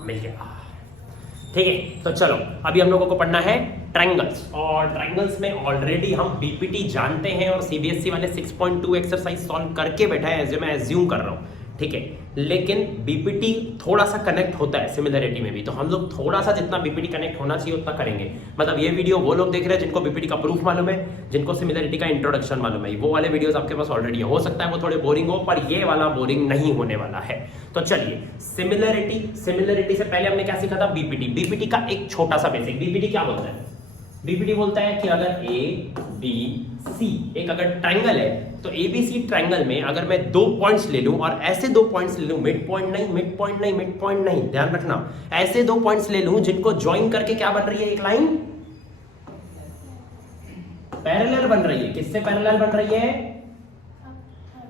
मिल गया। ठीक है, तो चलो अभी हम लोगों को पढ़ना है ट्रायंगल्स, और ट्रायंगल्स में ऑलरेडी हम बीपीटी जानते हैं और सीबीएसई वाले 6.2 एक्सरसाइज सॉल्व करके बैठा है, जो मैं एज्यूम कर रहा हूँ। ठीक है, लेकिन बीपीटी थोड़ा सा कनेक्ट होता है सिमिलरिटी में भी, तो हम लोग थोड़ा सा जितना बीपीटी कनेक्ट होना चाहिए उतना करेंगे। मतलब ये वीडियो वो लोग देख रहे हैं जिनको बीपीटी का प्रूफ मालूम है, जिनको सिमिलरिटी का इंट्रोडक्शन मालूम है, वो वाले वीडियोस आपके पास ऑलरेडी हो सकता है वो थोड़े बोरिंग हो, पर ये वाला बोरिंग नहीं होने वाला है। तो चलिए सिमिलरिटी से पहले हमने क्या सीखा था, बीपीटी का एक छोटा सा बेसिक। बीपीटी क्या बोलता है? बीपीटी बोलता है कि अगर ए बी सी एक अगर ट्रायंगल है, तो एबीसी ट्रायंगल में अगर मैं 2 पॉइंट्स ले लूं, और ऐसे 2 पॉइंट्स ले लूं, मिड पॉइंट नहीं, ध्यान रखना, ऐसे 2 पॉइंट्स ले लूं जिनको ज्वाइन करके क्या बन रही है, एक लाइन पैरेलल बन रही है। किससे पैरेलल बन रही है?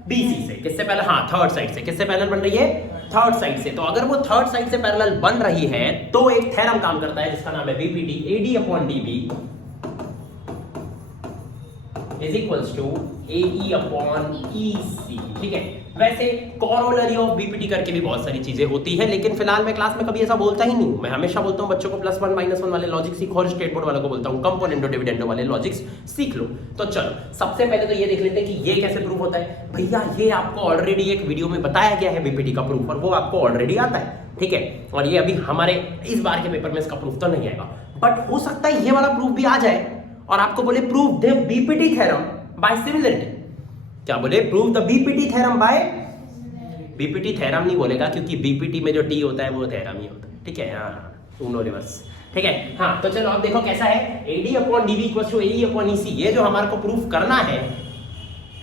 बीसी से। किससे पहले? हाँ, थर्ड साइड से। किससे पैरेलल बन रही है? थर्ड साइड से। तो अगर वो थर्ड साइड से पैरेलल बन रही है तो एक थ्योरम काम करता है जिसका नाम है BPT, AD upon DB is equals to AE upon EC. ठीक है, वैसे कॉरोलरी ऑफ बीपीटी करके भी बहुत सारी चीजें होती है, लेकिन फिलहाल मैं क्लास में कभी ऐसा बोलता ही नहीं हूं। मैं हमेशा बोलता हूं बच्चों को +1 -1 वाले लॉजिक सीखो, और स्टेट बोर्ड वालों को बोलता हूं कंपोनेंटो डिविडेंडो वाले लॉजिक्स सीख लो। तो चलो सबसे पहले तो ये देख लेते हैं कि ये कैसे प्रूफ होता है। भैया ये आपको ऑलरेडी एक वीडियो में बताया गया है बीपीटी का प्रूफ, और वो आपको ऑलरेडी आता है। ठीक है, और ये अभी हमारे इस बार के पेपर में इसका प्रूफ तो नहीं आएगा, बट हो सकता है ये वाला प्रूफ भी आ जाए और आपको बोले proof the BPT theorem by similarity. क्या बोले? Prove the BPT theorem by, BPT theorem नहीं बोलेगा क्योंकि बीपीटी में जो टी होता है वो थ्योरम ही होता है। ठीक है, हाँ, उनो रिवर्स। ठीक है, हाँ, तो चलो अब देखो कैसा है, AD upon DB equals to AE upon EC. ये जो हमारे को प्रूफ करना है,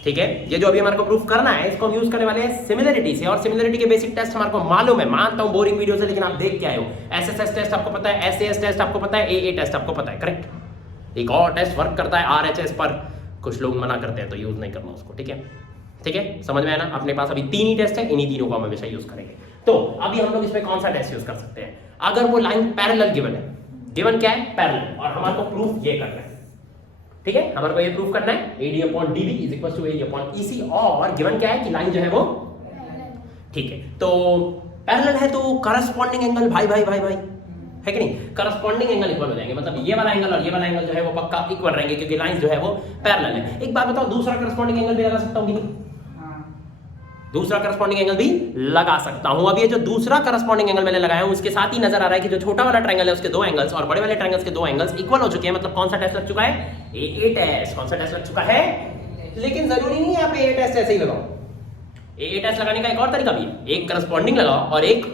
ठीक है, ये जो अभी हमारे को प्रूफ करना है, इसको हम यूज करने वाले हैं सिमिलरिटी से, और सिमिलरिटी के बेसिक टेस्ट हमारे को मालूम है। मानता हूं बोरिंग वीडियो से, लेकिन आप देख के आए हो। एसएसएस टेस्ट आपको पता है, एसएएस टेस्ट आपको पता है, एए टेस्ट आपको पता है, करेक्ट। एक और टेस्ट वर्क करता है आरएचएस पर, कुछ लोग मना करते हैं तो यूज नहीं करना उसको। ठीक है, ठीक है, समझ में आया ना? अपने पास अभी 3 ही टेस्ट है, इन्हीं तीनों को हम हमेशा यूज करेंगे। तो अभी हम लोग इसमें कौन सा टेस्ट यूज कर सकते हैं? अगर वो लाइन पैरेलल गिवन है, गिवन क्या है? पैरेलल, और हमारे को प्रूफ ये करना है। ठीक है, हमारे को ये प्रूफ करना है AD upon DB is equal to AE upon EC, और गिवन क्या है कि लाइन जो है वो, ठीक है, तो पैरेलल है तो करस्पॉन्डिंग एंगल भाई है कि नहीं? करस्पॉन्डिंग एंगल इक्वल हो जाएंगे, मतलब ये वाला एंगल और ये वाला एंगल जो है वो पक्का इक्वल रहेंगे क्योंकि लाइंस जो है वो पैरेलल है। एक बात बताओ, दूसरा करस्पॉन्डिंग एंगल भी लगा सकता हूं कि नहीं? दूसरा करस्पॉन्डिंग एंगल भी लगा सकता हूं। अब ये जो दूसरा करस्पॉन्डिंग एंगल मैंने लगाया हूं, उसके साथ ही नजर आ रहा है कि जो छोटा वाला ट्रायंगल है उसके 2 एंगल्स और बड़े वाले ट्रायंगल्स के 2 एंगल्स इक्वल हो चुके हैं। मतलब कौन सा टेस्ट लग चुका है? एए टेस्ट। कौन सा टेस्ट लग चुका है? लेकिन जरूरी नहीं है आप एए टेस्ट ऐसे ही लगाओ। एए टेस्ट लगाने का एक और तरीका भी है, एक करस्पॉन्डिंग लगाओ और एक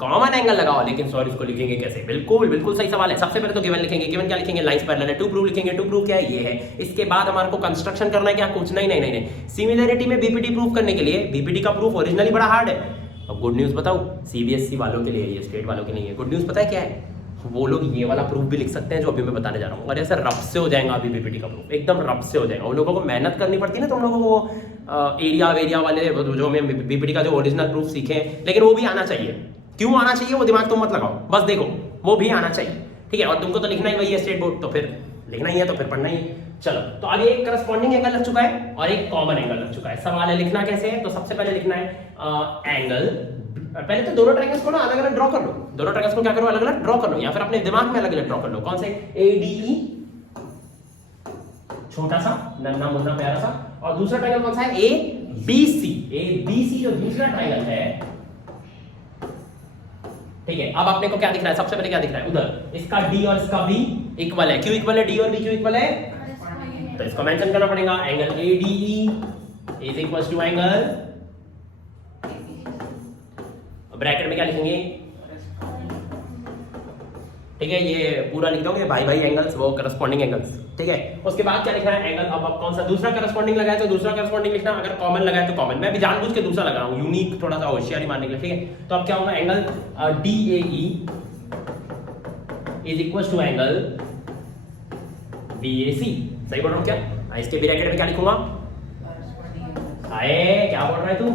कॉमन एंगल लगाओ। लेकिन सॉरी, इसको लिखेंगे कैसे? बिल्कुल सही सवाल है। सबसे पहले तो गिवन लिखेंगे। गिवन क्या लिखेंगे? लाइंस पैरेलल है। टू प्रूव लिखेंगे। टू प्रूव क्या है? ये है। इसके बाद हमारे को कंस्ट्रक्शन करना है क्या? कुछ नहीं। सिमिलरिटी में बीपीटी प्रूव करने के लिए, बीपीटी का प्रूफ ओरिजिनली बड़ा हार्ड है। अब गुड न्यूज बताऊं, सीबीएसई वालों के लिए, ये स्टेट वालों के लिए है। गुड न्यूज पता है क्या है? वो लोग ये वाला प्रूफ भी लिख सकते हैं जो अभी मैं बताने जा रहा हूँ, और ऐसा रफ से हो जाएगा अभी बीपीटी का प्रूफ, एकदम रफ से हो जाएगा। उन लोगों को मेहनत करनी पड़ती है ना, तो उन लोगों को एरिया वाले जो हमें बीपीटी का जो ओरिजिनल प्रूफ सीखे, लेकिन वो भी आना चाहिए। क्यों आना चाहिए वो दिमाग तुम मत लगाओ, बस देखो वो भी आना चाहिए। ठीक है, और तुमको तो लिखना ही वही है स्टेट बोर्ड, तो फिर लिखना ही है, तो फिर पढ़ना ही है। चलो, तो अब एक करस्पॉन्डिंग एंगल लग चुका है और एक कॉमन एंगल लग चुका है। सवाल है लिखना कैसे है? तो सबसे पहले लिखना है एंगल। पहले तो दोनों ट्रायंगल्स को ना अलग अलग ड्रॉ कर लो। दोनों ट्रायंगल्स को क्या करो? अलग अलग ड्रॉ कर लो, या फिर अपने दिमाग में अलग अलग ड्रॉ कर लो। कौन से? एडीई छोटा सा नन्ना मुन्ना प्यारा सा, और दूसरा ट्रायंगल कौन सा है? एबीसी। एबीसी जो दूसरा ट्रायंगल है, ठीक है। अब अपने को क्या दिख रहा है? सबसे पहले क्या दिख रहा है? उधर इसका डी और इसका बी इक्वल है। क्यों इक्वल है? डी और बी क्यों इक्वल है? तो इसको मेंशन करना पड़ेगा। Angle ADE is equal to angle, bracket में क्या लिखेंगे? ठीक है, ये पूरा लिख दोगे भाई एंगल्स, वो करस्पॉन्डिंग एंगल्स। ठीक है, उसके बाद क्या लिखना है? एंगल। अब कौन सा? दूसरा करस्पॉन्डिंग लगाए तो दूसरा करस्पॉन्डिंग लिखना, अगर कॉमन लगाए तो कॉमन। मैं भी जानबूझ के दूसरा लगा रहा हूं, यूनिक, थोड़ा सा होशियारी मारने के लिए। ठीक है, तो अब क्या होगा? Angle DAE is equal to angle BAC. सही बोल रहा हूं क्या? इसके ब्रैकेट में क्या लिखूंगा? आए, क्या बोल रहा है तू?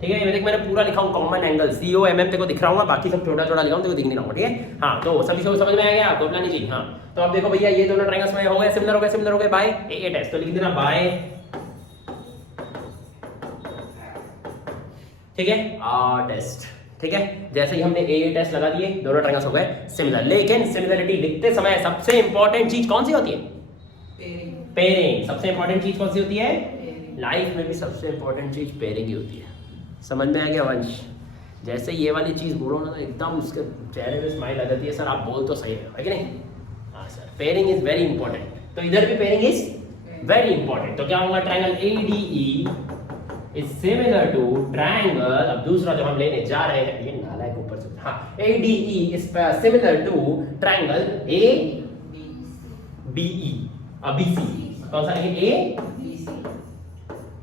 ठीक है, ये देख मैंने पूरा लिखा हूं कॉमन एंगल, COMM तेरे को दिख रहा होगा, बाकी सब छोटा छोटा लिखा हूं, तेरे को दिख नहीं रहा होगा। ठीक है, हाँ, तो सभी समझ में आ गया आपको? बोलना नहीं जी। हाँ, तो अब देखो भैया, ये दोनों ट्रायंगल्स में हो गए सिमिलर हो गए बाय एए टेस्ट। तो लिख देना बाय ठीक है। टेस्ट, ठीक है। जैसे ही हमने ए टेस्ट लगा दिए, दोनों ट्रायंगल्स हो गए सिमिलर। लेकिन सिमिलरिटी लिखते समय सबसे इंपॉर्टेंट चीज कौन सी होती है? पेयरिंग। सबसे इंपॉर्टेंट चीज कौन सी होती है? लाइफ में भी सबसे इंपॉर्टेंट चीज पेयरिंग ही होती है। समझ में आ गया वंश? जैसे ये वाली चीज बोलो ना तो एकदम उसके चेहरे पे स्माइल आ जाती है, सर आप बोल तो सही है कि नहीं? हाँ sir, pairing is very important. तो इधर भी पेयरिंग इज वेरी इंपॉर्टेंट। तो क्या होगा? Triangle ADE is similar to triangle, अब दूसरा जो हम लेने जा रहे हैं, ये नालायक ऊपर से, हाँ, ADE is similar to triangle ABE, BC। कौन सा है? ABC।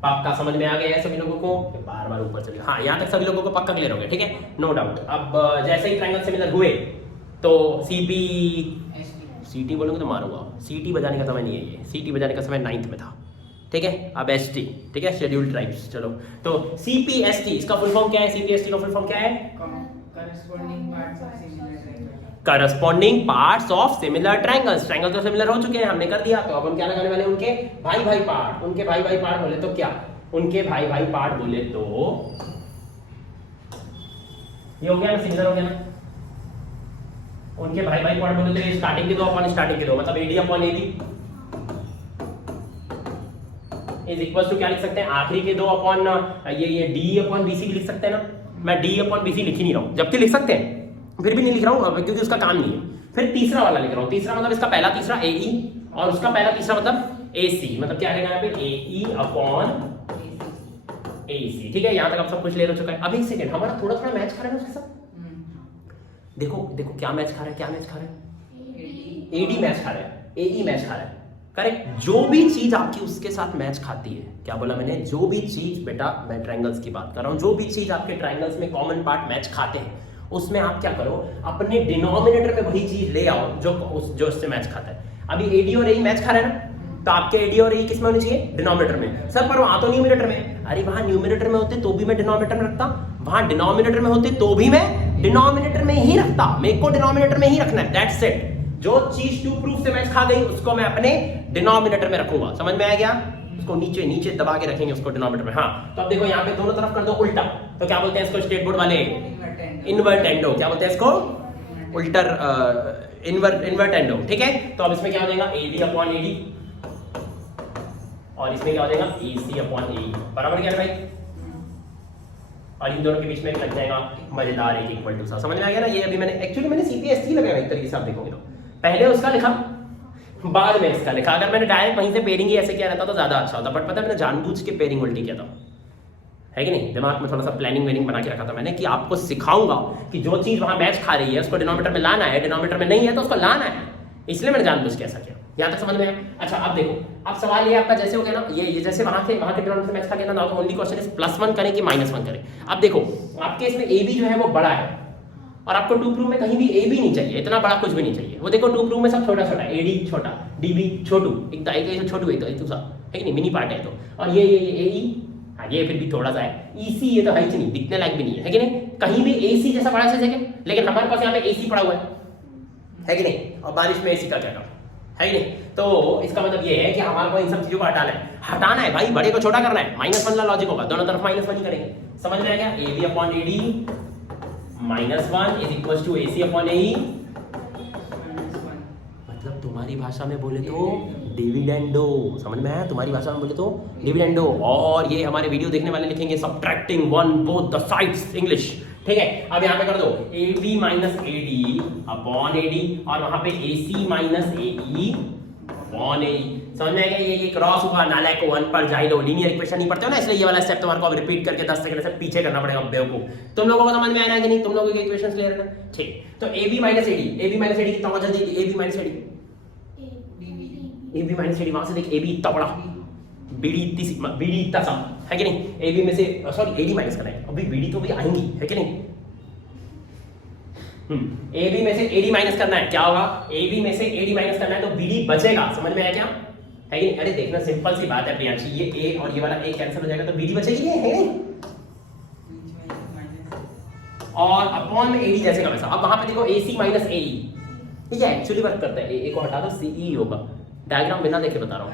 पक्का समझ में आ गया है सभी लोगों को? बार बार ऊपर चलिए। हाँ, यहाँ तक सभी लोगों को पक्का क्लियर हो गया, ठीक है, नो डाउट। अब जैसे ही ट्रायंगल सिमिलर हुए तो CT बोलोगे तो मारूंगा। CT बजाने का समय नहीं है, ये CT बजाने का समय 9th में था, ठीक है। अब ST, ठीक है, शेड्यूल्ड ट्राइब्स। चलो तो CPST, इसका फुल फॉर्म क्या है? CPST का फुल फॉर्म क्या है? Corresponding parts of similar triangles. Triangle तो सिमिलर हो चुके हैं, हमने कर दिया। तो अब हम क्या लगाने वाले? उनके भाई भाई पार्ट। उनके भाई भाई पार्ट बोले तो क्या? उनके भाई भाई पार्ट बोले तो ये हो गया ना, सिमिलर हो गया ना। उनके भाई भाई पार्ट बोले तो ये स्टार्टिंग के दो अपॉन स्टार्टिंग के दो, मतलब AD upon AB is equal to क्या लिख सकते हैं? आखिरी के दो अपॉन ये D अपॉन BC भी लिख सकते हैं ना। मैं D अपॉन BC लिख ही नहीं रहा हूं, जबकि लिख सकते हैं, फिर भी नहीं लिख रहा हूं क्योंकि उसका काम नहीं है। फिर तीसरा वाला लिख रहा हूं। तीसरा मतलब इसका पहला तीसरा AE और उसका पहला तीसरा मतलब AC, मतलब क्या रहेगा यहाँ पे? AE अपॉन AC, ठीक है। यहां तक आप सब कुछ ले चुका है। अब एक सेकंड, हमारा थोड़ा थोड़ा मैच खा रहा है उसके साथ। देखो देखो क्या मैच खा रहा है, क्या मैच खा रहा है? AD मैच खा रहा है, AE मैच खा रहा है, करेक्ट। जो भी चीज आपकी उसके साथ मैच खाती है, क्या बोला मैंने? जो भी चीज, बेटा मैं ट्रायंगल्स की बात कर रहा हूं, जो भी चीज आपके ट्रायंगल्स में कॉमन पार्ट मैच खाते हैं, उसमें आप क्या करो? अपने डिनोमिनेटर में वही चीज ले आओ जो उससे मैच खाता है। अभी AD और AE मैच खा रहे हैं ना, तो आपके AD और AE किस में होनी चाहिए? डिनोमिनेटर में। सर पर वहां तो न्यूमिनेटर में। अरे वहां न्यूमिनेटर में होते तो भी मैं डिनोमिनेटर में रखता, वहां डिनोमिनेटर में होते तो भी मैं डिनोमिनेटर में ही रखता। मेरे को डिनोमिनेटर में ही रखना है, दैट्स इट। जो चीज टू प्रूफ से मैच खा गई उसको मैं अपने डिनोमिनेटर में रखूंगा। समझ में आ गया? उसको नीचे नीचे दबा के रखेंगे उसको डिनोमिनेटर में। हाँ, तो अब देखो यहाँ पे दोनों तरफ कर दो उल्टा, तो क्या बोलते हैं इसको स्टेट बोर्ड वाले? इन्वर्टेंडो। क्या बोलते हैं इसको? इन्वर्टेंडो, ठीक है। तो अब इसमें क्या हो जाएगा? AD अपॉन AD और इसमें क्या हो जाएगा? AC अपॉन AE, बराबर क्या है भाई? और इन दोनों के बीच में लग जाएगा मजेदार एक इक्वल टू सा। समझ में आ गया ना? ये अभी मैंने CPST लगाया एक तरीके से, आप देखोगे तो पहले उसका लिखा, बाद में इसका लिखा। अगर मैंने डायरेक्ट वहीं से पेयरिंग ही ऐसे किया रहता तो ज्यादा अच्छा होता, बट पता है मैंने जानबूझ के पेयरिंग उल्टी किया था, है कि नहीं? दिमाग में थोड़ा सा प्लानिंग वेनिंग बना के रखा था मैंने कि आपको सिखाऊंगा कि जो चीज वहां मैच खा रही है उसको डिनोमिनेटर में लाना है, डिनोमिनेटर में नहीं है तो उसको लाना है। इसलिए मैंने जानबूझ के ऐसा किया। यहाँ तक समझ में आया? अच्छा अब देखो, अब सवाल ये आपका जैसे हो गया ना, ये जैसे वहां के डिनोमिनेटर मैच खा गया ना, तो ओनली क्वेश्चन इज +1 करें कि -1 करें। अब देखो आपके इसमें AB जो है वो बड़ा है और आपको टू प्रूफ में कहीं भी AB नहीं चाहिए, इतना बड़ा कुछ भी नहीं चाहिए। वो देखो टू प्रूफ में सब छोटा छोटा, AD छोटा, DB छोटू, एक छोटू, एक तो सा, है कि नहीं? मिनी पार्ट है तो। और ये AE, हाँ ये फिर भी थोड़ा सा है। EC ये तो है ही नहीं, दिखने लायक भी नहीं है कि नहीं? कहीं भी AC जैसा बड़ा सा जगह, लेकिन हमारे पास यहाँ पे AC पड़ा हुआ है कि नहीं? और बारिश में AC का क्या काम, है कि नहीं? तो इसका मतलब ये है कि हमारे को इन सब चीजों को हटाना है भाई, बड़े को छोटा करना है। -1 ला लॉजिक होगा, दोनों तरफ -1 ही करेंगे। समझ में आ गया? AB upon AD -1 is equal to AC upon AE, मतलब तुम्हारी भाषा में बोले तो डिविडेंडो। समझ में आया? तुम्हारी भाषा में बोले तो डिविडेंडो। और ये हमारे वीडियो देखने वाले लिखेंगे subtracting 1 both the sides English, ठीक है। अब यहाँ पे कर दो AB minus AD upon AD और वहां पे AC minus AE upon AE। समझ में आ गया? ये क्रॉस हुआ, नालायक को 1 पर जाइलो, लीनियर इक्वेशन नहीं पढ़ते हो ना, इसलिए ये वाला स्टेप तुम्हारे को अब रिपीट करके 10 सेकंड से पीछे करना पड़ेगा बेवकूफ। तुम लोगों को समझ में आना है कि नहीं? तुम लोगों के इक्वेशंस क्लियर है? ठीक। तो AB माइनस AD कितना होगा जल्दी? AB minus AD, AB minus AD, वहां से देख AB इतना बड़ा, BD इतना सा, है कि नहीं? AB में से सॉरी AD माइनस करना है, अभी BD तो भी आएंगी, है कि नहीं? AB में से AD माइनस करना है, क्या होगा? AB में से AD माइनस करना है तो BD बचेगा। समझ में आया क्या? है कि नहीं? अरे देखना सिंपल सी बात है प्रियांशी, ये A और ये वाला A कैंसिल हो जाएगा तो BD बचेगी, है नहीं? और अपॉन में AD जैसे का वैसा। अब वहां पे देखो AC माइनस AE, ये एक्चुअली वर्क करता है। A को हटा दो, CE होगा। डायग्राम बिना देखे बता रहा हूँ।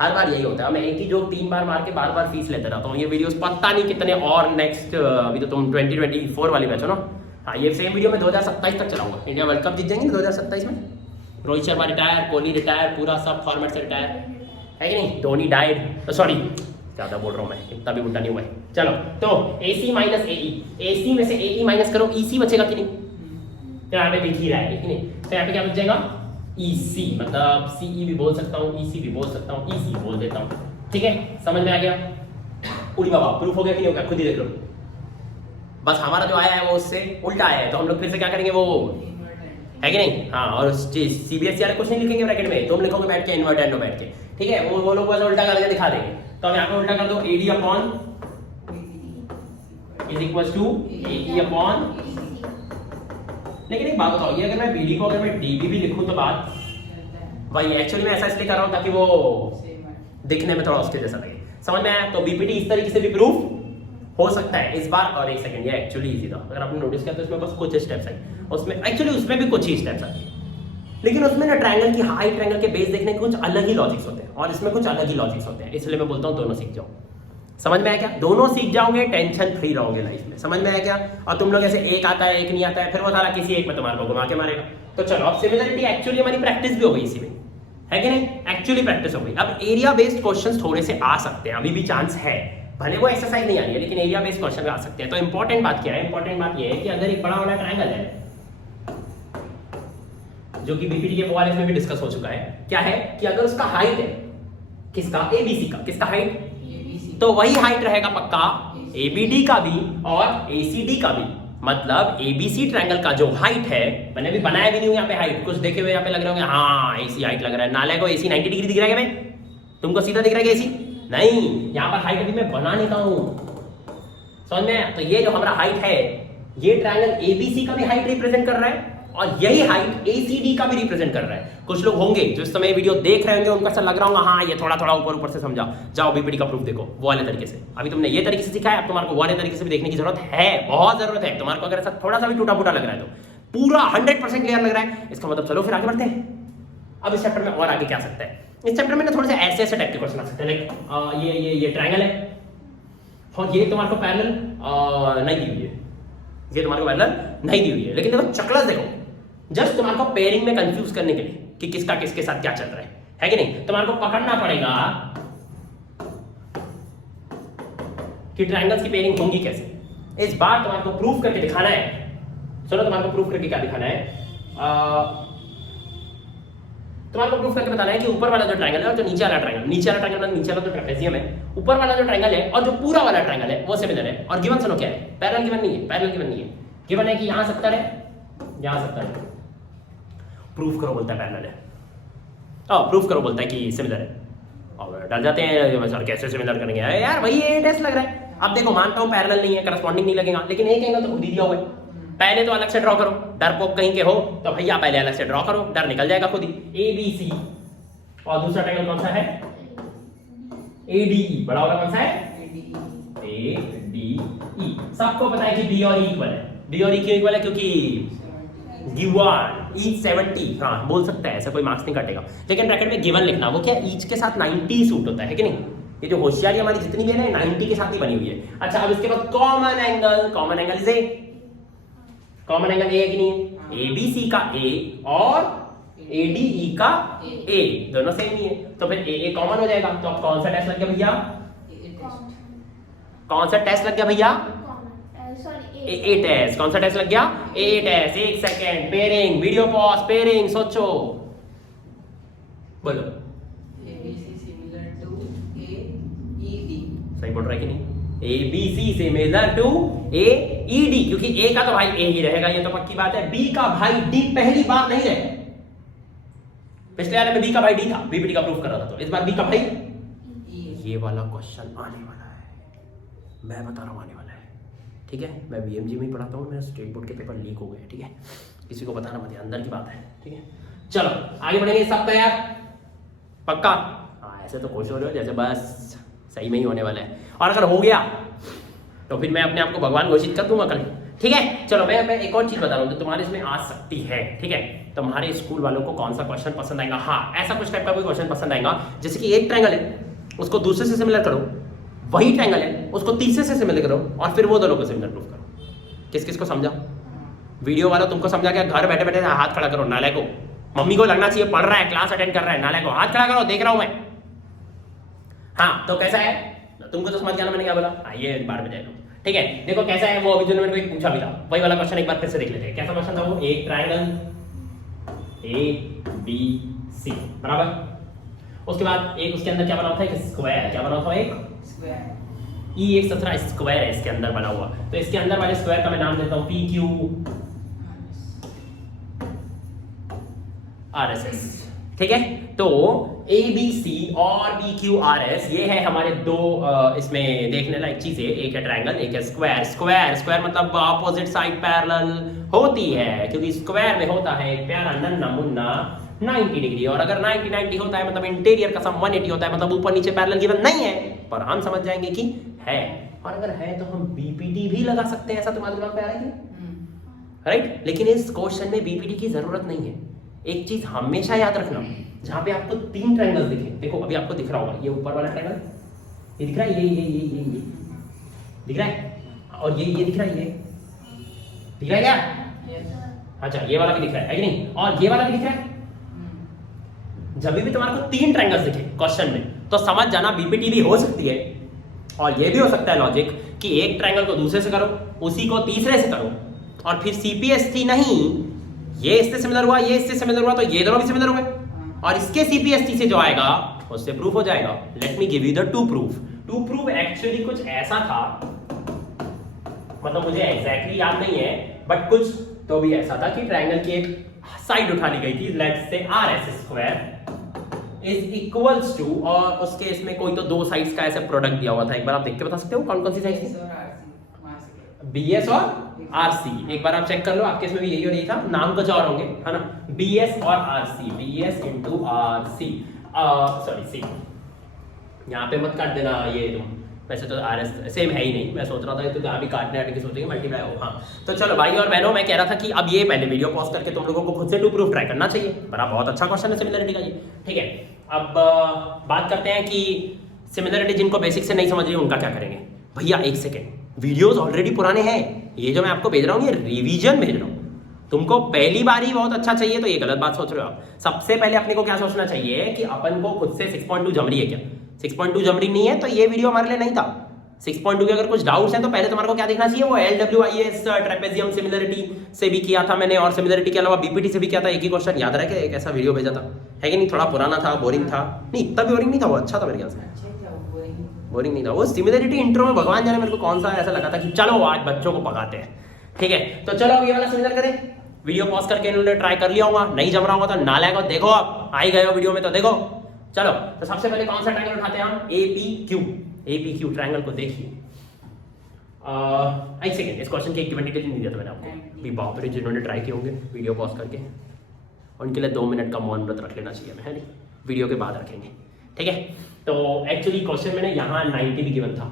हर बार यही होता है, मैं एक ही जोक 3 बार मार के बार बार फीस लेते रहता हूँ। ये वीडियोस पता नहीं कितने और नेक्स्ट, अभी तो तुम 2024 वाली बैच हो ना। हाँ, ये सेम वीडियो मैं 2027 तक चलाऊंगा। इंडिया वर्ल्ड कप जीत जाएंगे 2027 में, रोहित शर्मा रिटायर, कोहली रिटायर, पूरा सब फॉर्मेट से रिटायर है कि नहीं, धोनी डाइड, सॉरी ज़्यादा बोल रहा हूँ मैं, इतना भी बुढ़ा नहीं हुआ है। चलो तो AC माइनस AE, AC में से AE माइनस करो, EC बचेगा कि नहीं, तो यहाँ पे दिख ही रहा है कि नहीं, तो यहाँ पे क्या बच जाएगा EC, मतलब CE भी बोल सकता हूँ, EC भी बोल सकता हूँ, EC बोल देता हूँ। ठीक है, समझ में आ गया? उड़ी बाबा, प्रूफ हो गया कि नहीं हो गया, खुद ही देख लो। बस हमारा जो आया है वो उससे उल्टा आया है, तो हम लोग फिर से क्या करेंगे, वो है कि नहीं। हाँ, और CBSE वाले कुछ नहीं लिखेंगे ब्रैकेट में, तुम लिखोगे बैठ के इन्वर्ट एंडो बैठ के, ठीक है, वो लोग बस उल्टा करके दिखा देंगे। तो हम यहाँ पे उल्टा कर दो, AD upon is equal to AE upon, लेकिन एक बात बताओ, ये अगर मैं BD को अगर मैं DB भी लिखूं तो बात भाई, एक्चुअली मैं ऐसा इसलिए कर रहा हूँ ताकि वो दिखने में थोड़ा उसके जैसा लगे, समझ में आया? तो BPT इस तरीके से भी प्रूफ हो सकता है इस बार। और एक सेकंड, ये एक्चुअली इजी था, अगर आपने नोटिस किया तो इसमें बस कुछ स्टेप्स आए, उसमें एक्चुअली उसमें भी कुछ ही स्टेप्स आए, लेकिन उसमें ना ट्रायंगल की हाइट, ट्रायंगल के बेस देखने के कुछ अलग ही लॉजिक्स होते हैं, और इसमें कुछ अलग ही लॉजिक्स होते हैं, इसलिए मैं बोलता हूँ दोनों सीख जाओ। समझ में आया क्या? दोनों सीख जाओगे, टेंशन फ्री रहोगे लाइफ में। समझ में आया क्या? और तुम लोग ऐसे एक आता है एक नहीं आता है, फिर वो सारा किसी एक में तुम्हारे को घुमा के मारेगा। तो चलो, अब सिमिलरिटी एक्चुअली हमारी प्रैक्टिस भी हो गई इसी में, है कि नहीं? एक्चुअली प्रैक्टिस हो गई। अब एरिया बेस्ड क्वेश्चंस थोड़े से आ सकते हैं, अभी भी चांस है, भले वो एक्सरसाइज नहीं आ रही है, लेकिन एरिया बेस्ड क्वेश्चन आ सकते हैं। तो इंपॉर्टेंट बात क्या है? इंपॉर्टेंट बात ये है कि अगर एक बड़ा वाला ट्रायंगल है, जो कि BPT के वाले में भी डिस्कस हो चुका है, क्या है कि अगर उसका हाइट है, किसका? ABC का। किसका हाइट? तो वही हाइट रहेगा पक्का ABD का भी और ACD का भी। मतलब ABC ट्रायंगल का जो हाइट है, मैंने अभी बनाया भी नहीं हूं यहाँ पे हाइट, कुछ देखे हुए यहाँ पे लग रहे होंगे हाँ AC हाइट लग रहा है, नाले को AC 90 डिग्री दिख रहा है क्या? मैं तुमको सीधा दिख रहा है AC? नहीं, यहाँ पर हाइट अभी मैं बना नहीं हूं, समझ में? तो ये जो हमारा हाइट है, ये ट्रायंगल ABC का भी हाइट रिप्रेजेंट कर रहा है, और यही हाइट ACD का भी रिप्रेजेंट कर रहा है। कुछ लोग होंगे जो इस समय वीडियो देख रहे होंगे, उनको ऐसा लग रहा होगा हाँ ये थोड़ा थोड़ा ऊपर ऊपर से समझा, जाओ BPT का प्रूफ देखो वो वाले तरीके से। अभी तुमने ये तरीके से सीखा है, अब तुम्हारे को वो वाले तरीके से भी देखने की जरूरत है, बहुत जरूरत है तुम्हारे को। अगर ऐसा थोड़ा सा भी टूटा फूटा लग रहा है तो पूरा 100% क्लियर लग रहा है, इसका मतलब चलो फिर आगे बढ़ते हैं। अब इस चैप्टर में और आगे क्या सकता है? इस चैप्टर में ना थोड़े से ऐसे टाइप के क्वेश्चन आ सकते हैं, लाइक ये ट्रायंगल है और ये तुम्हारे को पैरेलल नहीं दी हुई है, ये तुम्हारे को पैरेलल नहीं दी हुई है, लेकिन देखो चकलस देखो, जस्ट तुम्हारे को पेयरिंग में कंफ्यूज करने के लिए कि किसका किसके साथ क्या चल रहा है कि नहीं? तुम्हारे को पकड़ना पड़ेगा कि ट्रायंगल्स की पेयरिंग होंगी कैसे। इस बार तुम्हारे को प्रूफ करके दिखाना है। सुनो, तुम्हारे को प्रूफ करके क्या दिखाना है? तुम्हारे को प्रूफ करके बताना है कि ऊपर वाला जो ट्रायंगल है और जो नीचे वाला ट्रायंगल, नीचे वाला जो ट्रेपेजियम है, ऊपर वाला जो ट्रायंगल है और जो पूरा वाला ट्रायंगल है वो सिमिलर है। और गिवन सुनो क्या है? पैरेलल गिवन नहीं है, पैरेलल गिवन नहीं है। गिवन है कि यहां 70 है, यहां 70 है। प्रूफ करो बोलता है पैरेलल है, प्रूफ करो बोलता है कि सिमिलर है, और डर जाते हैं सर कैसे सिमिलर करेंगे यार, वही ये टेस्ट लग रहा है। अब देखो, मानता हूं पैरेलल नहीं है, करस्पॉन्डिंग नहीं लगेगा, लेकिन एक एंगल तो खुद ही दिया हुआ है। पहले तो अलग से ड्रॉ करो, डरपोक कहीं के हो तो भैया पहले अलग से ड्रॉ करो, डर निकल जाएगा खुद ही। ABC और दूसरा ट्रायंगल कौन सा है? ADE। बड़ा वाला कौन सा है? ADE। सबको पता है कि B और E इक्वल है। B और E क्यों इक्वल है? क्योंकि गिवन ईच 70, हाँ बोल सकता है, ऐसा कोई मार्क्स नहीं कटेगा, लेकिन ब्रैकेट में गिवन लिखना। वो क्या? ईच के साथ 90 सूट होता है कि नहीं? ये जो होशियारी हमारी जितनी भी है ना 90 के साथ ही बनी हुई है। अच्छा, अब इसके बाद common angle, common angle is a, common angle A है कि नहीं? ABC का A और ADE का A दोनों सेम ही है, तो फिर A कॉमन हो जाएगा। तो अब कौन सा टेस्ट लग गया भैया? कौन सा टेस्ट लग गया भैया? A test. कौन सा टेस्ट लग गया? A test. एक second, pairing, video pause, pairing, सोचो, बोलो। ABC similar to AED। सही बोल रहा है कि नहीं? ABC सिमिलर टू AED, क्योंकि A का तो भाई A ही रहेगा, ये तो पक्की बात है। B का भाई D पहली बार नहीं रहेगा। पिछले वाले में B का भाई D था, BPT का प्रूफ कर रहा था, तो इस बार B का भाई ये वाला क्वेश्चन आने वाला है, मैं बता रहा हूँ आने वाला है, ठीक है? मैं BMG में ही पढ़ाता हूँ, मेरा स्टेट बोर्ड के पेपर लीक हो गए, ठीक है? किसी को बताना मत, अंदर की बात है, ठीक है? चलो आगे बढ़ेंगे, सब तैयार? पक्का? हाँ, ऐसे तो खुश हो रहे हो जैसे बस सही में ही होने वाला है, और अगर हो गया तो फिर मैं अपने आप को भगवान घोषित कर दूंगा कल, ठीक है, चलो मैं एक और चीज बता रहा हूँ तो तुम्हारे इसमें आ सकती है। ठीक है, तुम्हारे स्कूल वालों को कौन सा क्वेश्चन पसंद आएगा? हाँ, ऐसा कुछ टाइप का कोई क्वेश्चन पसंद आएगा जैसे कि एक ट्रायंगल है उसको दूसरे से सिमिलर करो, वही ट्रायंगल है उसको तीसरे से सिमिलर करो और फिर वो दोनों को सिमिलर प्रूफ करो। किस किस को समझा? वीडियो वाला तुमको समझा क्या? घर बैठे बैठे हाथ खड़ा करो, नाले को मम्मी को लगना चाहिए पढ़ रहा है, क्लास अटेंड कर रहा है, नाले को हाथ खड़ा करो, देख रहा हूं मैं। हाँ, तो कैसा है? तुमको तो समझ गया ना मैंने क्या बोला? आइए एक बार बजाय लो। ठीक है, देखो कैसा है वो, अभी जो मैंने पूछा भी था वही वाला क्वेश्चन एक बार फिर से देख लेते हैं। कैसा क्वेश्चन था वो? एक ट्रायंगल ए बी सी बराबर, उसके बाद एक उसके अंदर क्या बना होता है? एक स्क्वायर। क्या बना होता है? एक स्क्वायर। ई एक सत्रह स्क्वायर है इसके अंदर बना हुआ, तो इसके अंदर वाले स्क्वायर का मैं नाम देता हूं P Q R S S. ठीक है, तो ए बी सी और बी क्यू आर एस ये है हमारे दो इसमें देखने लायक चीजें। एक है ट्रायंगल, एक है स्क्वायर। स्क्वायर स्क्वायर मतलब अपोजिट साइड पैरेलल होती है, क्योंकि स्क्वायर में होता है एक प्यारा नन्ना मुन्ना 90 डिग्री, और अगर 90 होता है मतलब इंटीरियर का सम 180 होता है, मतलब ऊपर नीचे पैरेलल गिवन नहीं है, पर हम समझ जाएंगे कि है। और अगर है तो हम बीपीटी भी लगा सकते हैं। ऐसा तुम्हारे दिमाग में आ रहा है क्या? राइट, लेकिन इस क्वेश्चन में बीपीटी की जरूरत नहीं है। एक चीज हमेशा याद रखना, जहां पे आपको तीन ट्रायंगल दिखे, देखो अभी आपको दिख रहा होगा ये ऊपर वाला ट्रायंगल, ये दिख रहा है, ये दिख रहा है, और ये दिख रहा है, ये दिख रहा है क्या? अच्छा, ये वाला भी दिख रहा है कि नहीं? और ये वाला भी दिख रहा है। जब भी तुम्हारे को तीन ट्रायंगल्स दिखे क्वेश्चन में, तो समझ जाना बीपीटी भी हो सकती है। और ये भी हो सकता है लॉजिक कि एक ट्रायंगल को दूसरे से करो, उसी को तीसरे से करो, और फिर सीपीएसटी नहीं, ये इससे सिमिलर हुआ, ये इससे सिमिलर हुआ, तो ये दोनों भी सिमिलर हुए, और इसके सीपीएसटी से जो आएगा उससे प्रूफ हो जाएगा। Let me give you the two proof. Two proof actually कुछ ऐसा था, मतलब मुझे एग्जैक्टली याद नहीं है, बट कुछ तो भी ऐसा था कि ट्रायंगल की एक साइड उठा ली गई थी, let's say R S square is equals to, और उसके इसमें कोई तो दो साइड्स का ऐसा प्रोडक्ट दिया हुआ था। एक बार आप देख के बता सकते हो कौन कौन सी साइड्स थी? बीएस और आरसी। एक बार आप चेक कर लो, आपके इसमें भी यही और यही था, नाम कुछ और होंगे, है ना? बीएस और RC, BS into RC, sorry C, यहाँ पे मत काट देना ये तुम, वैसे तो आर एस सेम है ही नहीं। मैं सोच रहा था तो यहाँ भी काटने आटे की सोचेंगे मल्टीप्लाई हो। हाँ, तो चलो भाई और बहनों, मैं कह रहा था कि अब ये पहले वीडियो पॉज करके तुम लोगों को खुद से टू प्रूफ ट्राई करना चाहिए। बड़ा बहुत अच्छा क्वेश्चन है सिमिलरिटी का ये। ठीक है, अब बात करते हैं कि सिमिलरिटी जिनको बेसिक से नहीं समझ रही उनका क्या करेंगे। भैया एक सेकेंड, वीडियोस ऑलरेडी पुराने हैं, ये जो मैं आपको भेज रहा हूँ ये रिवीजन भेज रहा हूँ। तुमको पहली बार ही बहुत अच्छा चाहिए तो ये गलत बात सोच रहे हो आप। सबसे पहले अपने को क्या सोचना चाहिए कि अपन को खुद से 6.2 जम रही है क्या? 6.2 जम रही नहीं है तो ये वीडियो हमारे लिए नहीं था। 6.2 के अगर कुछ डाउट्स हैं तो पहले तुम्हारे को क्या देखना चाहिए? वो LWIS ट्रेपेजियम सिमिलरिटी से भी किया था मैंने, और सिमिलरिटी के अलावा बीपीटी से भी किया था। एक ही क्वेश्चन याद रहे, एक ऐसा वीडियो भेजा था, है कि नहीं? थोड़ा पुराना था, बोरिंग था, नहीं इतना भी बोरिंग नहीं था, वो अच्छा था मेरे ख्याल से। बोरिंग नहीं था वो। सिमिलरिटी इंट्रो में भगवान जाने मेरे को कौन सा ऐसा लगा था कि चलो आज बच्चों को पकाते हैं। ठीक है, तो चलो ये वाला सिमिलर करें। वीडियो पॉज करके इन्होंने ट्राई कर लिया होगा, नहीं जम रहा होगा तो नालायक हो, देखो आप आ ही गए हो वीडियो में तो देखो। चलो, तो सबसे पहले कौन सा ट्रायंगल उठाते हैं हम? APQ। APQ ट्रायंगल को देखिए। एक सेकंड, इस क्वेश्चन की एक गिवन डिटेल नहीं दिया था मैंने आपको भी। बाप रे, जिन्होंने ट्राई किए होंगे वीडियो पॉज करके, उनके लिए 2 मिनट का मौन व्रत रख लेना चाहिए, है नहीं? वीडियो के बाद रखेंगे। ठीक है, तो एक्चुअली क्वेश्चन मैंने यहाँ 90 भी गिवन था,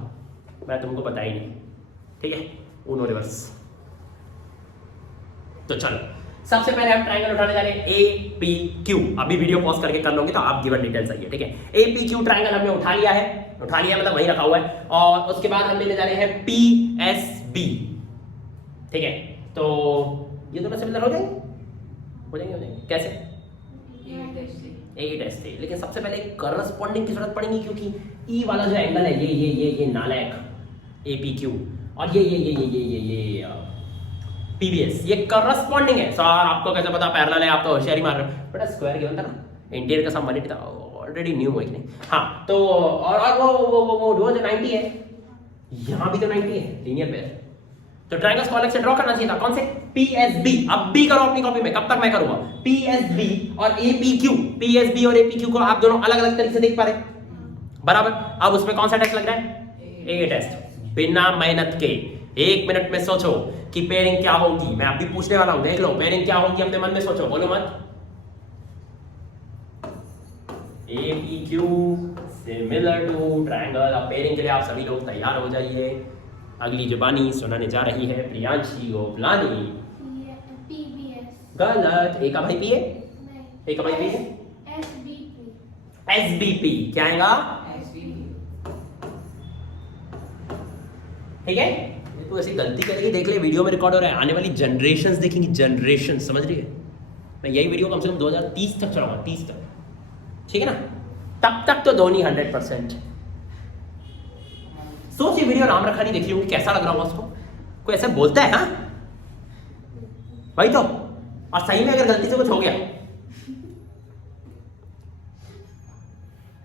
मैं तुमको बता ही नहीं। ठीक है, उनो रिवर्स। तो चलो, सबसे पहले हम ट्रायंगल उठाने जा रहे हैं APQ। अभी वीडियो पॉज करके कर लोगे तो आप गिवन डिटेल्स आइए। ठीक है, APQ ट्रायंगल हमने उठा लिया है, मतलब वही रखा हुआ है। और उसके बाद हम लेने जा रहे हैं PSB। ठीक है, तो ये दोनों सिमिलर हो जाएंगे। कैसे? ए टेस्ट से। लेकिन सबसे पहले करस्पॉन्डिंग की जरूरत पड़ेगी, क्योंकि ई वाला जो एंगल है ये नालायक APQ, और ये PBS, ये करस्पॉन्डिंग है। सर आपको कैसे पता? पैरेलल है, आप तो होशियारी मार रहे हो। बेटा स्क्वायर गिवन था ना, इंटीरियर का सम 180 था, ऑलरेडी न्यू है कि नहीं? हाँ, तो और वो जो 90 है, यहाँ भी तो 90 है, लीनियर पेयर। तो ट्रायंगल्स को अलग से ड्रॉ करना चाहिए था। कौन से? PSB। अब भी करो अपनी कॉपी में, कब तक मैं करूंगा? PSB और APQ। PSB और APQ को आप दोनों अलग अलग तरीके से देख पा रहे, बराबर। अब उसमें कौन सा टेस्ट लग रहा है? A test. बिना मेहनत के 1 मिनट में सोचो कि पेयरिंग क्या होगी। मैं अभी पूछने वाला हूं, देख लो पेयरिंग क्या होगी, अपने मन में सोचो, बोलो मत। APQ similar to triangle. अब पेयरिंग के लिए आप सभी लोग तैयार हो जाइए। अगली जुबानी सुनाने जा रही है प्रियांशी ओपलानी। PBS गलत। ए का भाई पी है, नहीं, ए का भाई पी है, SBP SBP क्या आएगा? ठीक है, तू ऐसी गलती करेगी देख ले, वीडियो में रिकॉर्ड हो रहा है, आने वाली जनरेशंस देखेंगी, जनरेशन, समझ रही है? मैं यही वीडियो कम से कम 2030 तक चलाऊंगा, 30 तक, ठीक है ना? तब तक तो धोनी 100%। सोच ये वीडियो राम रखा नहीं देखी होंगी, कैसा लग रहा होगा उसको? कोई ऐसे बोलता है? हाँ वही तो, और सही में अगर गलती से कुछ हो गया,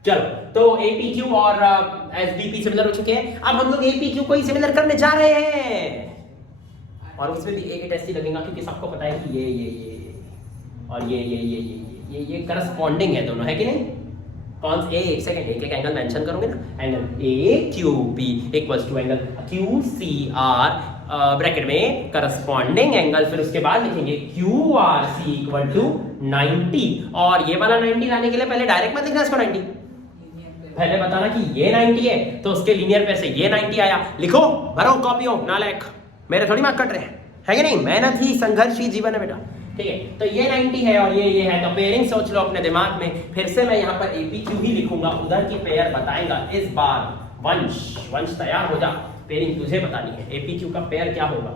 चलो तो APQ और SBP सिमिलर हो चुके हैं। अब हम लोग APQ को ही सिमिलर करने जा रहे हैं, और उसमें भी एक टेस्ट ही लगेगा क्योंकि सबको पता है कि ये और ये करस्पॉन्डिंग है दोनों, है कि नहीं? कौन से? एक सेकंड, एक एंगल मेंशन करोगे ना, angle AQB equals to angle QCR bracket में करस्पॉन्डिंग एंगल, फिर उसके बाद लिखेंगे QRC इक्वल टू 90, और ये वाला 90 लाने के लिए पहले डायरेक्ट मत लिखना इसको 90, पहले बताना कि ये 90 है तो उसके लीनियर पे से ये 90 आया। लिखो, भरो कॉपियों, नालायक, मेरे थोड़ी मार्क कट रहे हैं, है कि नहीं? मेहनत ही संघर्ष ही जीवन है बेटा, ठीक है? तो ये 90 है और ये है, तो पेयरिंग सोच लो अपने दिमाग में। फिर से मैं यहाँ पर APQ ही लिखूंगा, उधर की पेयर बताएगा इस बार। वंश तैयार हो जा, पेयरिंग तुझे बतानी है। APQ का पेयर क्या होगा?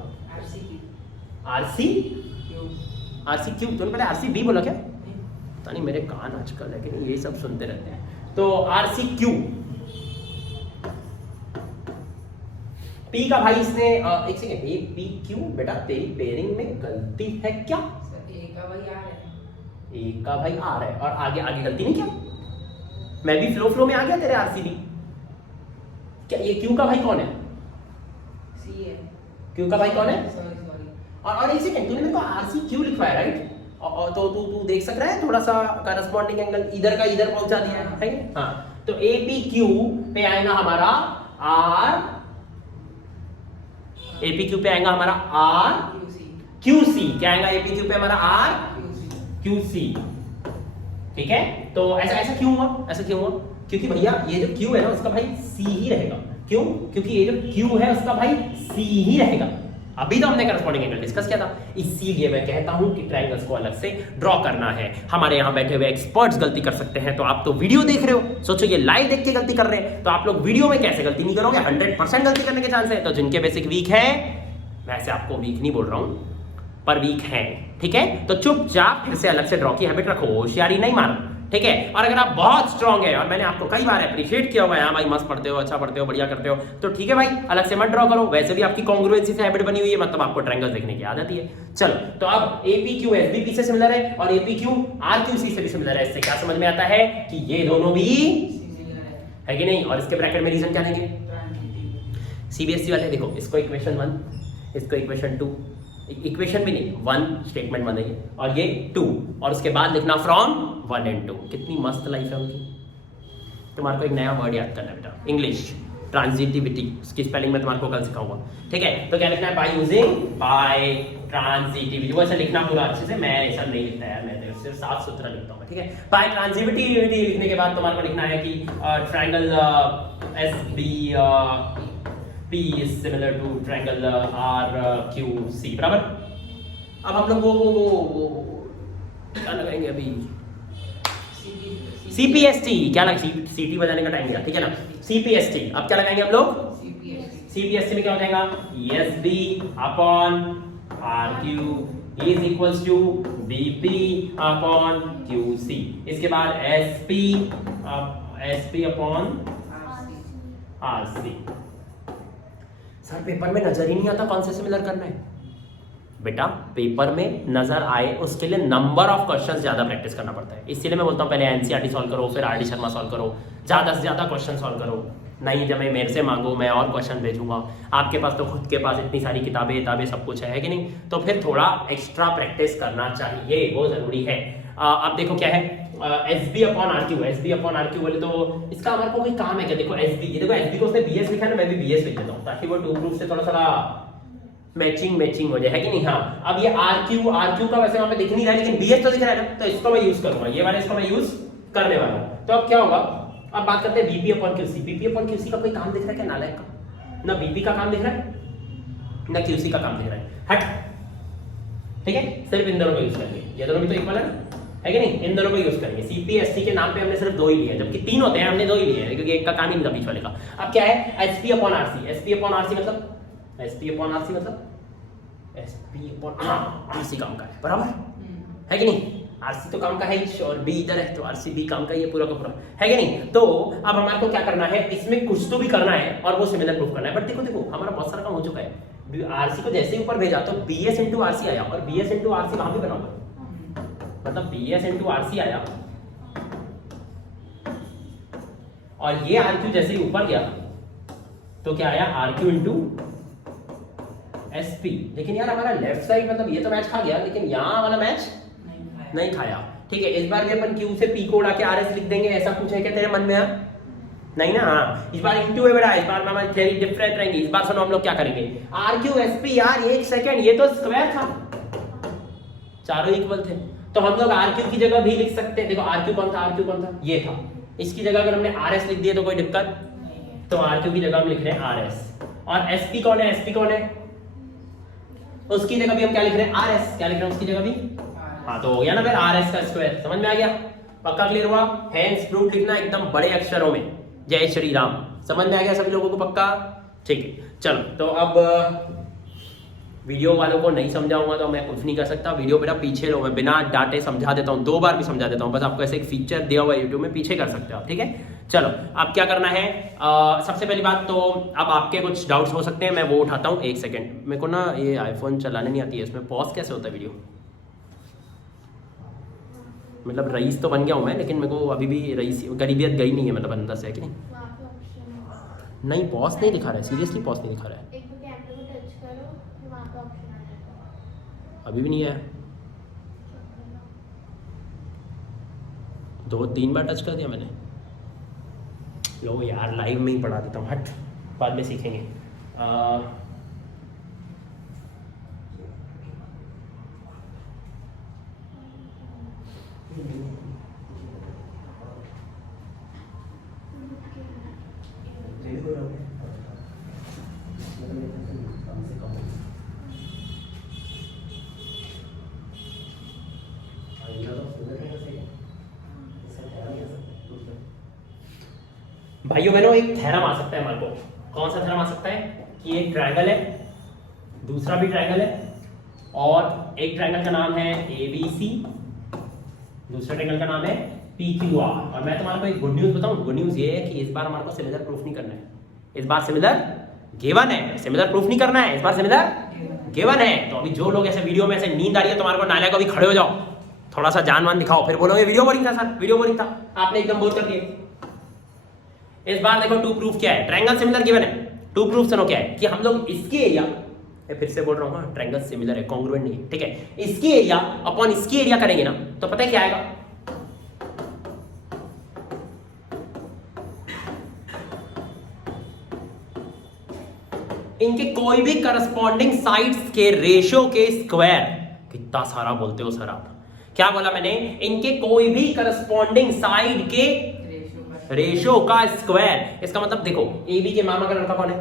RCQ। तुमने पहले RCB बोला क्या? पता नहीं, मेरे कान आजकल है कि नहीं, ये सब सुनते रहते हैं। तो RCQ P का भाई इसने एक सेकेंड, APQ बेटा तेरी पेयरिंग में गलती है क्या? A का भाई R है, A का भाई R है, और आगे गलती नहीं क्या? मैं भी फ्लो में आ गया तेरे RCB। क्या ये Q का भाई कौन है? C है। Q का भाई कौन है? सॉरी और एक सेकंड, तूने मेरे को RCQ लिखवाया राइट? और तो तू देख सक रहा है थोड़ा सा करस्पॉन्डिंग एंगल इधर का इधर पहुंचा दिया है, ठीक है? हाँ, तो APQ पे आएगा हमारा R, APQ पे आएगा हमारा R QC, क्या आएगा APQ पे हमारा R QC, ठीक है? तो ऐसा क्यों हुआ? क्योंकि भैया ये जो Q है ना उसका भाई C ही रहेगा। क्यों? क्योंकि ये जो Q है उसका भाई C ही रहेगा। अभी तो हमने करस्पॉन्डिंग एंगल डिस्कस किया था, इसीलिए मैं कहता हूं कि ट्रायंगल्स को अलग से ड्रॉ करना है। हमारे यहां बैठे हुए एक्सपर्ट्स गलती कर सकते हैं, तो आप तो वीडियो देख रहे हो, सोचो ये लाइव देख के गलती कर रहे हैं, तो आप लोग वीडियो में कैसे गलती नहीं करोगे? 100% गलती करने के चांस है। तो जिनके बेसिक वीक है, वैसे आपको वीक नहीं बोल रहा हूं, पर वीक है, ठीक है? तो चुपचाप फिर से अलग से ड्रॉ की हैबिट रखो, होशियारी नहीं मारो, ठीक है? और अगर आप बहुत स्ट्रांग है, और मैंने आपको कई बार अप्रिशिएट किया हुआ है, हाँ भाई मस्त पढ़ते हो, अच्छा पढ़ते हो, बढ़िया करते हो, तो ठीक है भाई, अलग से मत ड्रॉ करो। वैसे भी आपकी कॉन्ग्रुएंसी से हैबिट बनी हुई है, मतलब आपको ट्रायंगल्स देखने की आदत ही है। चलो, तो अब APQ SBP से सिमिलर है और APQ RQC से भी सिमिलर है। इससे क्या समझ में आता है कि ये दोनों भी है कि नहीं? और इसके ब्रैकेट में रीजन क्या लेंगे? CBSE वाले देखो, इसको इक्वेशन 1, इसको इक्वेशन 2, इक्वेशन भी नहीं, 1 स्टेटमेंट बनेगी, और ये 2, और उसके बाद लिखना फ्रॉम 1 and 2। कितनी मस्त लाइफ है उनकी। तुम्हारे को एक नया वर्ड याद करना है बेटा, इंग्लिश ट्रांजिटिविटी, उसकी स्पेलिंग में तुम्हारे को कल सिखाऊंगा, ठीक है? तो क्या लिखना है? By transitivity. वो ऐसा लिखना पूरा अच्छे से, मैं ऐसा नहीं लिखता यार, मैं सिर्फ साफ सुथरा लिखता हूँ, ठीक है? बाय ट्रांजिटिविटी लिखने के बाद तुम्हारे को लिखना है कि triangle SBP is similar to triangle RQC, बराबर? अब हम लोग वो क्या लगाएंगे अभी? CPST, क्या लगा? CT बजाने का टाइम गया, ठीक है ना? CPST, अब क्या लगाएंगे हम लोग? CPST में क्या हो जाएगा? SB upon RQ is equals to BP upon QC। इसके बाद SP upon RC। Sir paper में नजर ही नहीं आता कौन से सिमिलर करना है। बेटा पेपर में नजर आए उसके लिए नंबर ऑफ क्वेश्चंस ज्यादा प्रैक्टिस करना पड़ता है। इसीलिए मैं बोलता हूँ पहले एनसीईआरटी सॉल्व करो, फिर आरडी शर्मा सॉल्व करो, ज्यादा से ज्यादा क्वेश्चन सॉल्व करो। नहीं जब मेरे से मांगो मैं और क्वेश्चन भेजूंगा, आपके पास तो खुद के पास इतनी सारी किताबें सब कुछ है कि नहीं? तो फिर थोड़ा एक्स्ट्रा प्रैक्टिस करना चाहिए, वो जरूरी है। अब देखो क्या है SB upon RQ, SB upon RQ बोले तो इसका हमारे को कोई काम है क्या? देखो SB, ये देखो SB को उसने BS लिखा है ना, मैं भी BS लिख देता हूँ ताकि वो टू प्रूफ से थोड़ा सा मैचिंग हो जाए, है कि नहीं? हाँ, अब ये RQ का वैसे वहां पे दिख नहीं रहा है, लेकिन BS तो दिख रहा है ना, तो इसको मैं यूज करूंगा, ये वाला इसको मैं यूज करने वाला हूँ। तो अब क्या होगा, अब बात करते हैं BP upon QC। BP upon QC का कोई काम दिख रहा है क्या नालायक का? ना बीपी का काम दिख रहा है ना क्यूसी का काम दिख रहा है। हट, ठीक है, सिर्फ इन दोनों को यूज करेंगे। ये दोनों भी तो इक्वल है कि नहीं, इन दोनों को यूज करेंगे। सीपीएससी के नाम पे हमने सिर्फ 2 ही लिए हैं, जबकि 3 होते हैं, हमने 2 ही लिए हैं क्योंकि एक का काम ही नहीं था बीच वाले का। अब क्या है, SP upon RC. SP upon RC मतलब एसपी अपॉन आरसी मतलब एसपी अपॉन आरसी काम का है, बराबर है कि नहीं। आरसी तो काम का है ही और बी इधर है, तो आरसी बी काम का ही है पूरा का पूरा, है कि नहीं। तो अब हमारे को क्या करना है, इसमें कुछ तो भी करना है और वो सिमिलर प्रूफ करना है। बट देखो देखो हमारा बहुत सारा काम हो चुका है। आरसी को जैसे ही ऊपर भेजा तो बीएस इंटू आरसी आया, और बीएस इंटू आरसी वहां भी बना हुआ, मतलब बीएस इंटू आरसी आया, और ये आरक्यू जैसे ही ऊपर गया तो क्या आया, आरक्यू इंटू एसपी। लेकिन यार हमारा लेफ्ट साइड मतलब ये तो मैच खा गया, लेकिन यहाँ वाला मैच नहीं खाया। ठीक है, इस बार भी अपन क्यू से पी को उड़ा के आरएस लिख देंगे, ऐसा कुछ है क्या तेरे मन में? नहीं ना। हाँ, इस बार इंटू है बेटा, इस बार हमारी थ्योरी डिफरेंट रहेंगी। इस बार सुनो हम लोग क्या करेंगे, आर क्यू एस पी। यार एक सेकंड, ये तो स्क्वायर था, चारों इक्वल थे, तो हम लोग आर क्यू की जगह भी लिख सकते हैं। देखो आर क्यू कौन था, आर क्यू कौन था, ये था। इसकी जगह अगर हमने आर एस लिख दिया तो कोई दिक्कत, तो आर क्यू की जगह हम लिख रहे हैं आर एस। और एस पी कौन है, एस पी कौन है, उसकी जगह भी हम क्या लिख रहे हैं, आर एस। क्या लिख रहे हैं उसकी जगह भी, हाँ तो हो गया ना फिर आर एस का स्क्वायर। समझ में आ गया, पक्का क्लियर हुआ। हैंस प्रूफ लिखना एकदम बड़े अक्षरों में, जय श्री राम। समझ में आ गया सभी लोगों को, पक्का? ठीक है, चलो तो अब वीडियो वालों को नहीं समझाऊंगा तो मैं कुछ नहीं कर सकता। वीडियो बेटा पीछे लो, मैं बिना डांटे समझा देता हूँ, 2 बार भी समझा देता हूँ, बस आपको ऐसे एक फीचर दिया हुआ है यूट्यूब में, पीछे कर सकते हो आप। ठीक है, चलो अब क्या करना है, सबसे पहली बात तो अब आपके कुछ डाउट्स हो सकते हैं, मैं वो उठाता हूँ। 1 सेकेंड, मेरे को ना ये आईफोन चलाने नहीं आती है, इसमें पॉज कैसे होता है वीडियो, मतलब रईस तो बन गया हूँ मैं, लेकिन मेरे को अभी भी रईस गरीबियत गई नहीं है, मतलब अंदर से है कि नहीं। वहाँ पे ऑप्शन नहीं पॉज नहीं दिखा रहा है, सीरियसली पॉज नहीं दिखा रहा है, एक तो कैमरे को टच करो, फिर वहाँ पे ऑप्शन आ जाएगा। अभी भी नहीं है। 2-3 बार टच कर दिया मैंने। लो यार लाइव में ही पढ़ा देता हूँ, हट, बाद में सीखेंगे। भाइयों बहनों, एक थ्योरम आ सकता है हमारे को। कौन सा थ्योरम आ सकता है कि एक ट्रायंगल है, दूसरा भी ट्रायंगल है, और एक ट्रायंगल का नाम है ABC, दूसरा ट्रायंगल का नाम है PQR। और मैं तुम्हारे को एक गुड न्यूज बताऊं, गुड न्यूज ये है कि इस बार हमारे को सिमिलर प्रूफ नहीं करना है, इस बार सिमिलर गिवन है, सिमिलर प्रूफ नहीं करना है, इस बार सिमिलर गिवन है। तो अभी जो लोग ऐसे वीडियो में ऐसे नींद आ रही है तुम्हारे को, नालायक अभी खड़े हो जाओ, थोड़ा सा जान मान दिखाओ, फिर बोलो ये वीडियो बोरिंग था सर, वीडियो बोरिंग था, आपने एकदम बोर कर दिया। इस बार देखो 2 प्रूफ क्या है, ट्रायंगल सिमिलर गिवन है। 2 प्रूफ सुनो क्या है कि हम लोग इसके एरिया, फिर से बोल रहा हूँ, ट्रायंगल सिमिलर है, कॉन्ग्रुएंट नहीं है, ठीक है। इसकी एरिया अपॉन इसकी एरिया करेंगे ना, तो पता है क्या आएगा, इनके कोई भी करस्पॉन्डिंग साइड्स के रेशियो के स्क्वायर। कितना सारा बोलते हो सर आप, क्या बोला मैंने, इनके कोई भी करस्पॉन्डिंग साइड के रेशियो का स्क्वायर। इसका मतलब देखो AB के मामा का लड़का कौन है,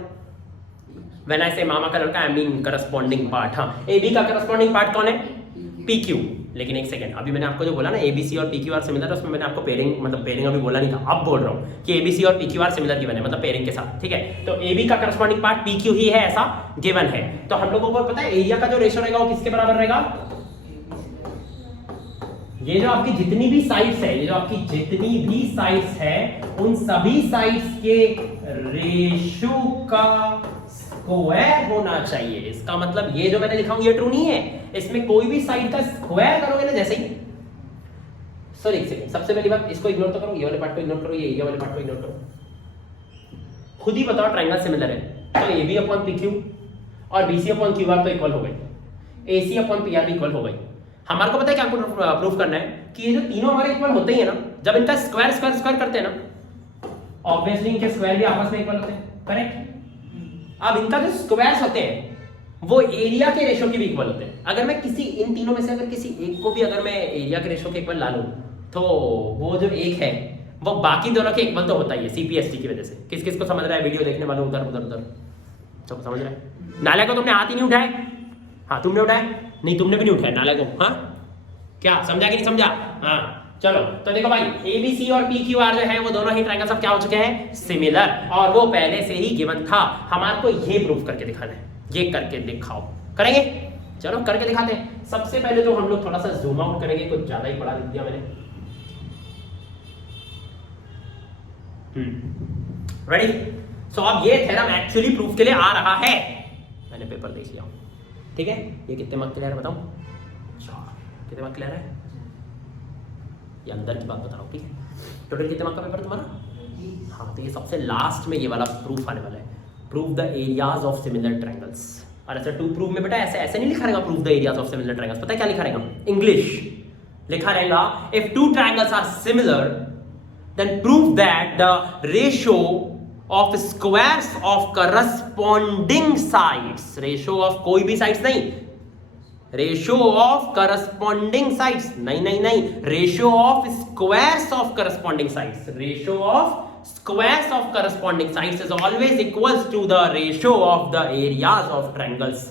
व्हेन आई से मामा का लड़का आई मीन करस्पॉन्डिंग पार्ट। हाँ, AB का करस्पॉन्डिंग पार्ट कौन है, PQ। लेकिन एक सेकंड, अभी मैंने आपको जो बोला ना ABC और PQR सिमिलर है, उसमें मैंने आपको पेयरिंग, मतलब पेयरिंग अभी बोला नहीं था, अब बोल रहा हूँ कि ABC और PQR सिमिलर गिवन है, मतलब पेयरिंग के साथ, ठीक है। तो AB का करस्पॉन्डिंग पार्ट PQ ही है, ऐसा गिवन है। तो हम लोगों को पता है एरिया का जो रेशियो रहेगा वो किसके बराबर रहेगा, ये जो आपकी जितनी भी साइड्स है, ये जो आपकी जितनी भी साइड्स है, उन सभी साइड्स के रेशियो का स्क्वायर होना चाहिए। इसका मतलब ये जो मैंने लिखा हूं ये ट्रू नहीं है, इसमें कोई भी साइड का स्क्वायर करोगे ना, जैसे ही सर एक सेकंड, सबसे पहली बात इसको इग्नोर तो करो, ये वाले पार्ट को इग्नोर करो, ये एरिया वाले पार्ट को इग्नोर करो। खुद ही बताओ ट्रायंगल सिमिलर है तो AB अपॉन PQ और BC अपॉन QR तो इक्वल हो गए, AC अपॉन PR भी इक्वल हो गई। हमारे को पता है क्या प्रूफ करना है कि ये जो तीनों हमारे इक्वल होते ही है ना, जब इनका स्क्वायर स्क्वायर स्क्वायर करते हैं ना, ऑब्वियसली इनके स्क्वायर भी आपस में इक्वल होते हैं, करेक्ट। अब इनका जो स्क्वायर्स होते हैं वो एरिया के रेशियो के भी इक्वल होते हैं। अगर मैं किसी इन तीनों में से अगर किसी एक को भी अगर मैं एरिया के रेशियो के इक्वल ला लूं, तो वो जो एक है वो बाकी दोनों के इक्वल तो होता ही है, CPST की वजह से। किस किस को समझ रहा है वीडियो देखने वालों, उधर उधर उधर तो समझ रहे हैं? नाले को तुमने हाथ ही नहीं उठाए? हाँ तुमने उठाए? नहीं तुमने भी नहीं उठाया नाले को। हाँ क्या समझा कि नहीं समझा? हाँ चलो तो देखो भाई ABC और PQR जो है वो दोनों ही ट्रायंगल्स अब क्या हो चुके हैं? सिमिलर, और वो पहले से ही गिवन था। हमारे को ये प्रूफ करके दिखाना है, ये करके दिखाओ। करेंगे? चलो करके दिखाते हैं। सबसे पहले तो हम लोग थोड़ा सा जूम आउट करेंगे, कुछ ज्यादा ही पढ़ा लिख दिया मैंने। रेडी? सो अब ये थ्योरम एक्चुअली प्रूफ के लिए आ रहा है। मैंने पेपर देख लिया, ठीक है? ये कितने मार्क क्लियर है बताओ? 4। कितने मार्क क्लियर है? ये अंदर की बात बता रहा हूँ, ठीक है? टोटल कितने मार्क का पेपर तुम्हारा? हाँ तो ये सबसे लास्ट में ये वाला प्रूफ आने वाला है, prove the areas of similar triangles. और ऐसा टू प्रूव में बेटा ऐसे ऐसे नहीं लिखा रहेगा prove the areas of similar triangles, पता है क्या लिखा रहेगा? इंग्लिश लिखा रहेगा if two triangles are similar then prove that the ratio of squares of corresponding sides, ratio of कोई भी साइड्स नहीं, रेशियो ऑफ करस्पॉन्डिंग साइड्स नहीं, ratio of squares of corresponding sides, ratio of squares of corresponding sides is always equals to the ratio of the areas of triangles।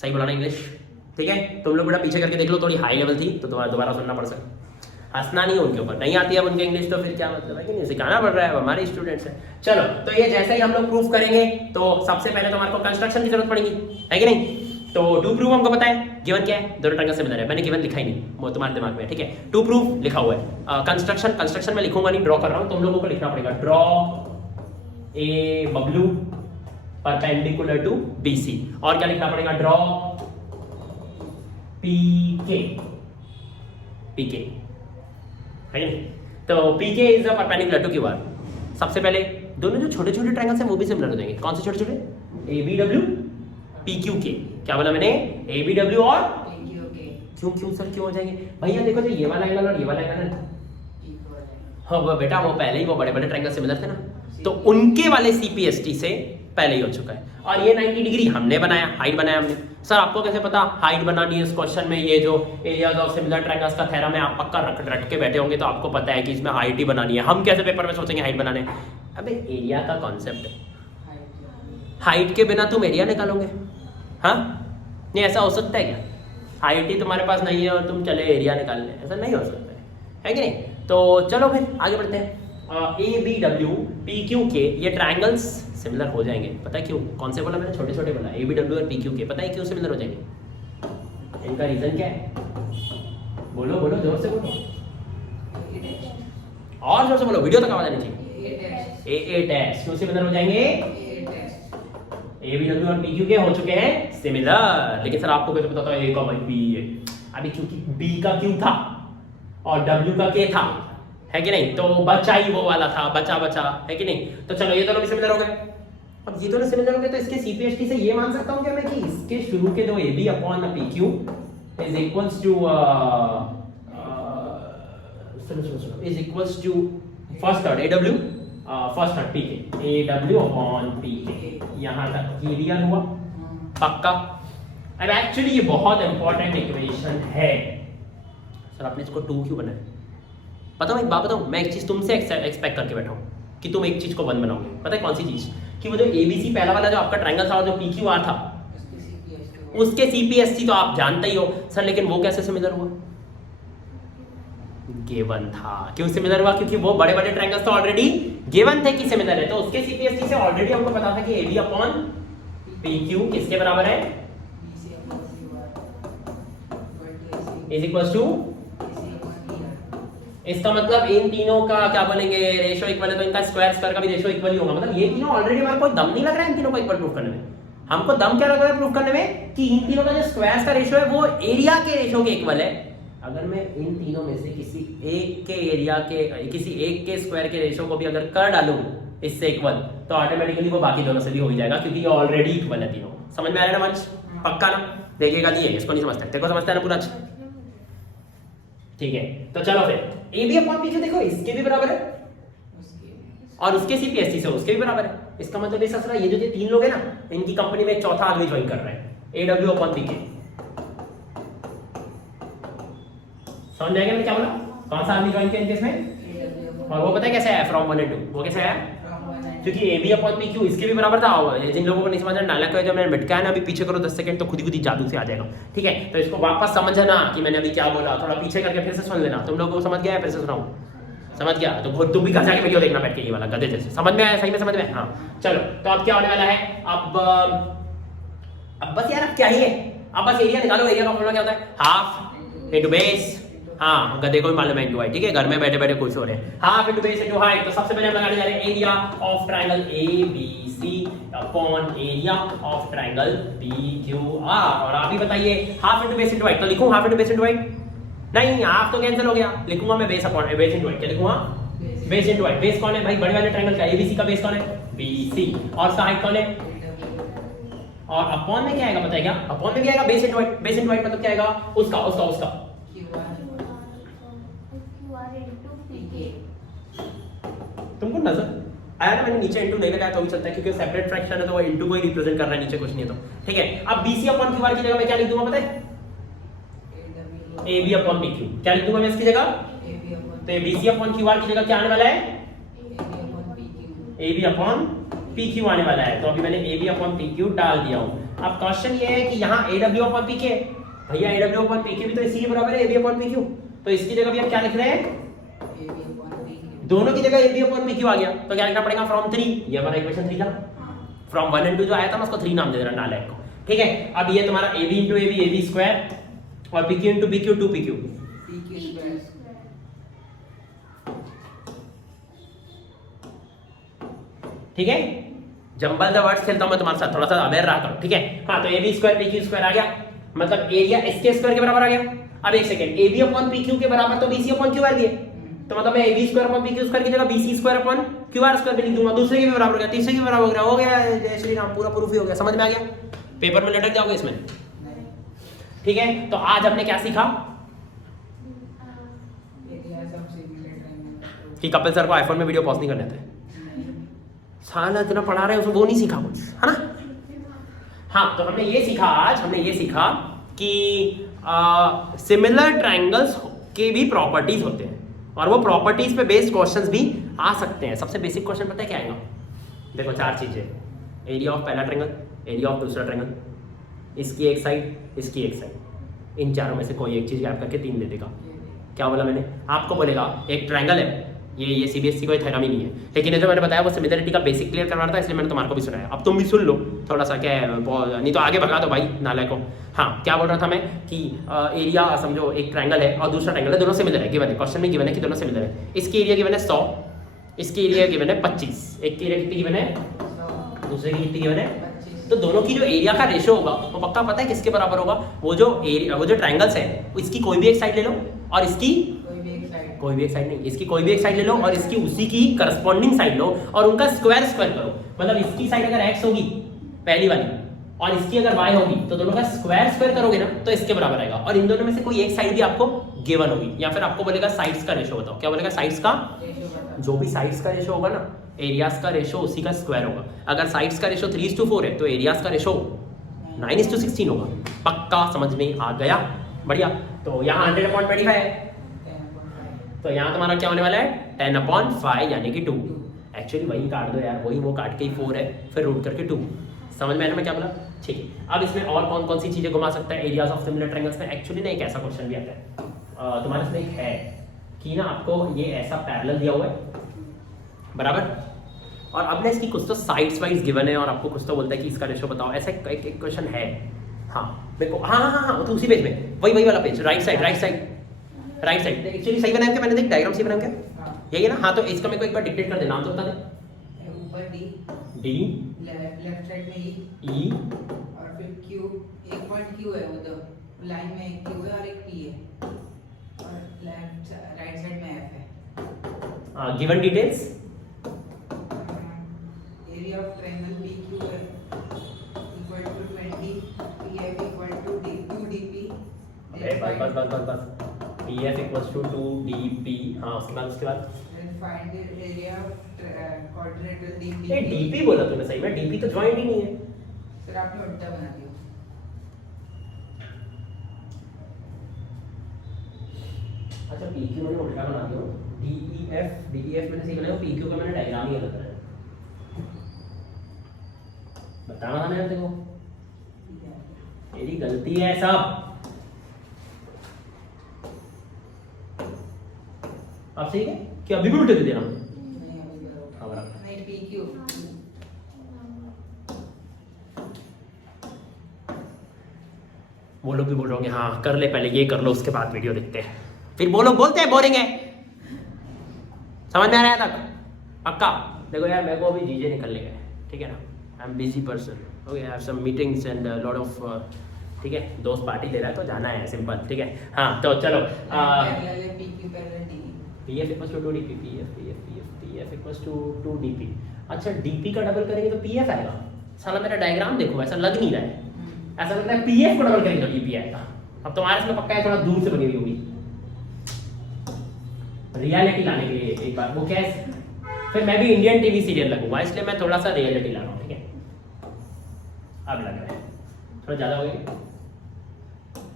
सही बोला ना English? ठीक है? तुम लोग बेटा पीछे करके देख लो, थोड़ी हाई लेवल थी तो तुम्हारा दोबारा सुनना पड़ सकता। हंसना नहीं उनके ऊपर, नहीं आती है उनके इंग्लिश तो फिर क्या मतलब है कि नहीं, सिखाना पड़ रहा है, हमारे स्टूडेंट्स हैं। चलो तो ये जैसे ही हम लोग प्रूफ करेंगे तो सबसे पहले तो हमारे को कंस्ट्रक्शन की जरूरत पड़ेगी, है कि नहीं? तो टू प्रूफ हमको पता है, गिवन क्या है? दोनों ट्रायंगल सिमिलर है। मैंने गिवन लिखा ही नहीं, वो तुम्हारे दिमाग में है, ठीक है? टू प्रूफ लिखा हुआ है। कंस्ट्रक्शन में लिखूंगा नहीं, ड्रॉ कर रहा हूं, तुम लोगों को लिखना पड़ेगा। ड्रॉ ए बब्लू परपेंडिकुलर टू BC, और क्या लिखना पड़ेगा? ड्रॉ PK, है नहीं? तो PK is the perpendicular to QR। सबसे पहले दोनों जो छोटे छोटे ट्रायंगल्स हैं वो भी सिमिलर हो जाएंगे। कौन से छोटे छोटे? ABW PQK। क्या बोला मैंने? ABW और क्यों सर क्यों हो जाएंगे भैया? देखो जो ये वाला एंगल और ये वाला एंगल है, हाँ वो बेटा वो पहले ही वो बड़े बड़े ट्रायंगल सिमिलर थे ना, तो उनके वाले CPST से पहले ही हो चुका है। और ये 90 डिग्री हमने बनाया, हाइट बनाया हमने। सर आपको कैसे पता हाइट बनानी है इस क्वेश्चन में? ये जो एरियाज ऑफ सिमिलर ट्रायंगल्स का थ्योरम है आप पक्का रट के बैठे होंगे तो आपको पता है कि इसमें हाइट ही बनानी है। हम कैसे पेपर में सोचेंगे हाइट बनाने? अबे एरिया का कॉन्सेप्ट है, हाइट के बिना तुम एरिया निकालोगे? हाँ नहीं, ऐसा हो सकता है क्या? हाइट ही तुम्हारे पास नहीं है और तुम चले एरिया निकालने, ऐसा नहीं हो सकता है कि नहीं? तो चलो फिर आगे बढ़ते हैं। ABW PQK ये ट्रायंगल्स सिमिलर हो जाएंगे, पता है क्यों? कौन से बोला मैंने? छोटे छोटे बोला, ABW और PQK। पता है क्यों सिमिलर हो जाएंगे? इनका रीजन क्या है? बोलो बोलो, जोर से बोलो, और जोर से बोलो, वीडियो तक आवाज आनी चाहिए। A क्यों सिमिलर हो जाएंगे? ABW और PQK हो चुके हैं सिमिलर। लेकिन सर आपको कैसे पता था A का B है? अभी क्योंकि B का Q था और W का K था, है कि नहीं? तो बचा ही वो वाला था, बचा है कि नहीं? तो चलो ये दोनों भी सिमिलर हो गए। अब ये दोनों सिमिलर हो गए तो इसके CPST से ये मान सकता हूँ क्या मैं कि इसके शुरू के दो AB upon PQ is equals to is equals to first third AW first third PK, AW upon PK। यहाँ तक क्लियर हुआ? पक्का? अब एक्चुअली ये बहुत इंपॉर्टेंट इक्वेशन है। सर आपने इसको 2 क्यों बनाया? पता मैं एक बात बताऊं, मैं एक चीज तुमसे एक्सपेक्ट करके बैठा हूं कि तुम एक चीज को 1 बनाओगे। पता है कौन सी चीज? कि वो जो ABC पहला वाला जो आपका ट्रायंगल था और जो PQR था उसके CPST तो आप जानते ही हो सर, लेकिन वो कैसे सिमिलर हुआ? गिवन था। क्यों सिमिलर हुआ? क्योंकि वो बड़े बड़े ट्रायंगल्स तो ऑलरेडी गिवन थे कि सिमिलर है, तो उसके CPST से ऑलरेडी हमको पता था कि AB अपॉन PQ किसके बराबर है? इज इक्वल्स टू, इसका मतलब इन तीनों का क्या बोलेंगे? रेशियो इक्वल है तो इनका स्क्वायर का भी रेशियो इक्वल ही होगा। मतलब ये तीनों ऑलरेडी हमारे को दम नहीं लग रहा है इन तीनों को इक्वल प्रूफ करने में। हमको दम क्या लग रहा है प्रूफ करने में? कि इन तीनों का जो स्क्वायर का रेशियो है वो एरिया के रेशियो के इक्वल है। अगर मैं इन तीनों में से किसी एक के एरिया के, किसी एक के स्क्वायर के रेशियो को भी अगर कर डालूं इससे इक्वल, तो ऑटोमेटिकली वो बाकी दोनों से भी हो ही जाएगा क्योंकि ये ऑलरेडी इक्वल है तीनों। समझ में आ रहा है ना मंच? पक्का ना? देखिएगा नहीं है, इसको नहीं समझता, तेरे को समझता है ना पूरा? अच्छा ठीक है, तो चलो फिर AB अपॉन PQ देखो इसके भी बराबर है और उसके CPST से उसके भी बराबर है। इसका मतलब ऐसा सर ये जो तीन लोग हैं ना, इनकी कंपनी में एक चौथा आदमी ज्वाइन कर रहा है, AW अपॉन PK। समझ जाएगा मैंने क्या बोला? कौन सा आदमी ज्वाइन किया इनके इसमें? और वो पता है कैसे है? From 1 and 2। वो कैसे है? क्योंकि A B upon P Q इसके भी बराबर था। जिन लोगों को नहीं समझ नाला का जो मैंने बिटकाया ना, अभी पीछे करो 10 सेकंड तो खुद ही जादू से आ जाएगा। ठीक है, तो इसको वापस समझना कि मैंने अभी क्या बोला, थोड़ा पीछे करके फिर से सुन लेना। तुम लोगों को समझ गया है? फिर से सुनाऊं? समझ गया तो खुद तुम भी घर जाके वीडियो देखना बैठ के, ये वाला गधे जैसे। समझ में आया? सही में समझ में? हाँ चलो, तो अब क्या होने वाला है? अब बस यार अब क्या ही है, अब बस एरिया निकालो। एरिया का फॉर्मूला क्या होता है? Half into base. हाँ गधे को भी मालूम है इंटू हाइट। ठीक है, घर में बैठे बैठे खुश हो रहे हैं। Half into base into height. तो सबसे पहले हम लगाने जा रहे हैं area of triangle A B C upon area of triangle P Q R. और आप ही बताइए half into base into height. तो लिखूं half into base into height? नहीं, हाफ तो कैंसिल हो गया। लिखूंगा मैं base upon base into height. क्या लिखूंगा? Base into height. बेस कौन है भाई? बड़े वाले ट्रायंगल का एबीसी का बेस कौन है? बीसी। और उसका हाइट कौन है? और अपॉन में क्या आएगा पता है क्या? अपॉन में क्या आएगा? Base into height. Base into height मतलब क्या आएगा? उसका उसका उसका तुमको नजर आया ना? मैंने नीचे इंटू नहीं लगाया तो भी चलता है, क्योंकि सेपरेट फ्रैक्शन है तो वो इंटू को ही रिप्रेजेंट कर रहा है, नीचे कुछ नहीं है। तो ठीक है, अब बीसी अपॉन क्यू आर की जगह मैं क्या लिख दूंगा पता है? A B upon P Q. क्या लिख दूंगा मैं इसकी जगह? तो A BC upon Q R की जगह क्या आने वाला है? A B upon P Q आने वाला है। तो अभी मैंने A B upon P Q डाल दिया हूं। अब क्वेश्चन ये है कि यहाँ ए डब्ल्यू अपॉन पी के, भैया ए डब्ल्यू अपॉन पी के भी तो इसी के बराबर है A B upon P Q. तो इसकी जगह भी हम क्या लिख रहे हैं? दोनों की जगह A B upon P Q आ गया। तो क्या लिखना पड़ेगा? फ्रॉम 3। ये हमारा इक्वेशन 3 था। फ्रॉम 1 and 2 जो आया था मैं उसको 3 नाम दे दे रहा नालायक को। ठीक है, अब ये तुम्हारा A B into A B, A B square, और P Q into P Q, 2 P Q. ठीक है, जंबल द वर्ड्स खेलता हूं मैं तुम्हारे साथ, थोड़ा सा अवेयर रहा करो। ठीक है, हाँ तो A B square P Q square आ गया, मतलब एरिया इसके स्क्वायर के बराबर आ गया। अब एक second, A B upon P Q के बराबर तो B C upon Q R भी है, तो मतलब मैं A B square upon P Q square की जगह B C square upon Q R square भी लिख दूंगा। दूसरे के भी बराबर हो गया, तीसरे के भी बराबर हो गया, जय श्री राम, पूरा प्रूफ ही हो गया। समझ में आ गया? पेपर में लटक जाओगे इसमें। ठीक है, तो आज हमने क्या सीखा कि कपिल सर को आईफोन में वीडियो पॉज नहीं करने थे। साला इतना पढ़ा रहे हैं उसमें वो नहीं सीखा कुछ, है ना? हाँ, तो हमने ये सीखा आज, हमने ये सीखा कि सिमिलर ट्रायंगल्स के भी प्रॉपर्टीज होते हैं और वो प्रॉपर्टीज पे बेस्ड क्वेश्चंस भी आ सकते हैं। सबसे बेसिक क्वेश्चन पता है क्या आएगा? देखो 4 चीजें, एरिया ऑफ पहला ट्रायंगल, एरिया ऑफ दूसरा ट्रायंगल, इसकी एक साइड, इसकी एक साइड, इन चारों में से कोई एक चीज गैप करके 3 दे देगा। क्या बोला मैंने? आपको बोलेगा एक ट्रायंगल है, ये सीबीएसई कोई थ्योरम ही नहीं है, लेकिन जो मैंने बताया वो सिमिलरिटी का बेसिक क्लियर करवाना था, इसलिए मैंने तुम्हारे को भी सुनाया। अब तुम भी सुन लो थोड़ा सा, क्या है नहीं तो आगे भगा दो भाई नालायक को। हाँ, क्या बोल रहा था मैं कि एरिया समझो एक ट्रायंगल है और दूसरा ट्रायंगल है, दोनों सिमिलर है, गिवन है, क्वेश्चन में गिवन है कि दोनों सिमिलर है। इसकी एरिया गिवन है 100, इसकी एरिया गिवन है 25, एक की एरिया कितनी गिवन है, दूसरे की कितनी गिवन है। तो दोनों की जो एरिया का रेशो होगा वो पक्का पता है किसके बराबर होगा? वो जो ट्रायंगल्स है इसकी कोई भी एक साइड ले लो और इसकी कोई भी एक साइड नहीं, इसकी कोई भी एक साइड ले लो और इसकी उसी की करस्पॉन्डिंग साइड लो और उनका स्क्वायर करो। मतलब इसकी साइड अगर x होगी पहली वाली और इसकी अगर y होगी तो दोनों का स्क्वायर करोगे ना तो इसके बराबर आएगा। और इन दोनों में से कोई एक साइड भी आपको गिवन होगी, या फिर आपको बोलेगा साइड्स का रेशो बताओ। क्या बोलेगा? साइड्स का, जो भी साइड्स का रेशो होगा ना, एरियाज का रेशो उसी का स्क्वायर होगा। अगर साइड्स का रेशो 3:4 है तो एरियाज का रेशो 9:16 होगा। पक्का समझ में आ गया? बढ़िया। तो यहाँ 100/25 है, तो यहाँ तुम्हारा क्या होने वाला है? 10/5 यानी कि 2। एक्चुअली वही काट दो यार, वही वो काट के ही 4 है, फिर रूट करके 2। समझ में आया मैं क्या बोला? ठीक है, अब इसमें और कौन कौन सी चीजें घुमा सकता है एरियाज ऑफ सिमिलर ट्रायंगल्स में? एक्चुअली ना एक ऐसा क्वेश्चन भी आता है तुम्हारे इसमें, एक है कि ना आपको ये ऐसा पैरेलल दिया हुआ है बराबर, और अब ना इसकी कुछ तो साइड्स वाइज गिवन है और आपको कुछ तो बोलता है कि इसका रेशो बताओ। ऐसा एक क्वेश्चन है। हाँ देखो, हाँ तो उसी पेज में वही वाला पेज, राइट साइड एक्चुअली सही बनाया क्या मैंने? देख डायग्राम सही बनाया क्या? यही है ना? हाँ, तो इसका मेरे को एक बार डिक्टेट कर दे, नाम तो बता दे। ऊपर डी, लेफ्ट साइड में ई और फिर क्यू, एक पॉइंट क्यू है, उधर लाइन में एक क्यू है और एक पी है और राइट साइड में एफ है। Given details, area of triangle P Q है equal to 20, PF equal to 2dp। बस PF equals to 2dp। हाँ, उसके बाद find the area of quadrilateral DP। ये DP बोला तूने सही में, DP तो जॉइंट ही नहीं है। सर आपने उल्टा बना दिया। अच्छा, PQ मैंने उल्टा बना दिया। DEF मैंने सही बनाया, PQ का मैंने डायग्राम ही अलग बनाया। बताना था मैंने तेरे को, तेरी गलती है सब। अब सही है कि अभी भी उल्टे दे देना? नहीं अभी करो। हाँ बराबर। नहीं PQ वो लोग भी बोल रहे होंगे हाँ कर ले, पहले ये कर लो उसके बाद वीडियो देखते हैं। फिर वो लोग बोलते हैं बोरिंग है। समझ में आ रहा है तक? पक्का? देखो यार मेरे को अभी जीजे निकलने गए, ठीक है ना, I am busy person, okay, I have some meetings and lot of, ठीक है, दोस्त पार्टी दे रहा है तो जाना है, सिंपल, ठीक है। हाँ तो चलो पैरेलल है PQ parallel DP PF equals to 2DP, PF equals to 2DP। अच्छा DP का डबल करेंगे तो PF आएगा? साला मेरा डायग्राम देखो, ऐसा लग नहीं रहा है, ऐसा लगता है PF को डबल करेंगे तो DP आएगा। अब तुम्हारे इसमें पक्का है थोड़ा दूर से बनी हुई होगी, रियलिटी लाने के लिए एक बार वो क्या है, फिर मैं भी इंडियन टीवी सीरियल लगूंगा, इसलिए मैं थोड़ा सा रियलिटी ला रहा हूँ, ठीक है। अब लग रहा है थोड़ा ज्यादा हो गया।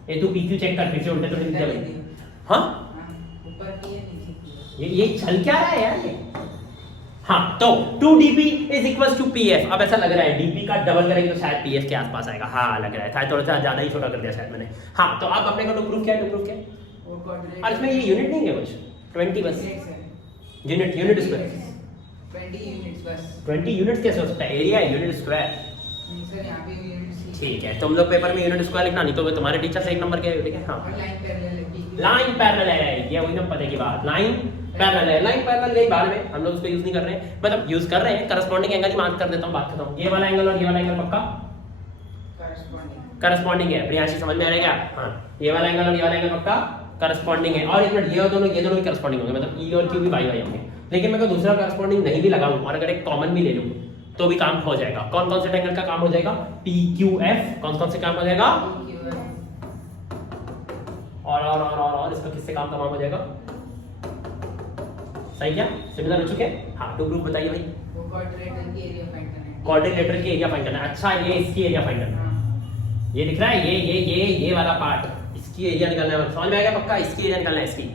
ये तू PQ चेक कर, फिर से उल्टे तो नहीं दिया भाई। हाँ ऊपर P है नीचे ये चल क्या रहा है यार ये? हाँ तो 2DP is equals to PF। अब ऐसा लग रहा है DP का डबल करेंगे तो शायद PF के आसपास आएगा। हाँ लग रहा है था, थोड़ा सा ज्यादा ही छोटा कर दिया शायद मैंने। हाँ तो अब अपने को प्रूफ क्या है, प्रूफ क्या है? वो क्वाड्रेटिक और इसमें ये यूनिट नहीं है कुछ, 20 बस यूनिट स्क्वायर, 20 यूनिट्स बस। 20 यूनिट्स कैसे हो सकता है? एरिया है यूनिट स्क्वायर। नहीं सर यहाँ पे यूनिट्स ठीक है तुम लोग पेपर में यूनिट स्क्वायर लिखना, नहीं तो तुम्हारे टीचर से 1 नंबर के, ठीक है। हाँ और लाइन पैरेलल है PQ लाइन पैरेलल है, ये वही ना पते की बात, लाइन पैरेलल है। लाइन पैरेलल गई बाद में, हम लोग उसको यूज नहीं कर रहे हैं, मतलब यूज कर रहे हैं, करस्पॉन्डिंग एंगल ही मार्क कर देता हूँ, बात करता हूँ। ये वाला एंगल और ये वाला एंगल पक्का करस्पॉन्डिंग है, प्रियांशी समझ में आ रहा है क्या? हाँ ये वाला एंगल और ये वाला एंगल पक्का करस्पॉन्डिंग है। और एक मिनट, ये दोनों भी करस्पॉन्डिंग होंगे, मतलब E और Q भी बाई बाई होंगे। लेकिन मैं कोई दूसरा करस्पॉन्डिंग नहीं भी लगाऊं और अगर एक कॉमन भी ले लूं तो भी काम हो जाएगा। कौन कौन से ट्रायंगल का काम हो जाएगा? PQF। कौन कौन से काम हो जाएगा? और इसका किससे काम तमाम हो जाएगा? सही क्या? सिमिलर हो चुके? हाँ तो प्रूफ बताइए भाई। वो क्वाड्रेटर की एरिया फाइंड करना है। क्वाड्रिलेटरल की एरिया फाइंड करना है। अच्छा ये इसकी एरिया फाइंड करना है, हाँ। ये दिख रहा है, ये वाला पार्ट, इसकी एरिया निकालना है, समझ में आएगा पक्का? इसकी एरिया निकालना है इसकी,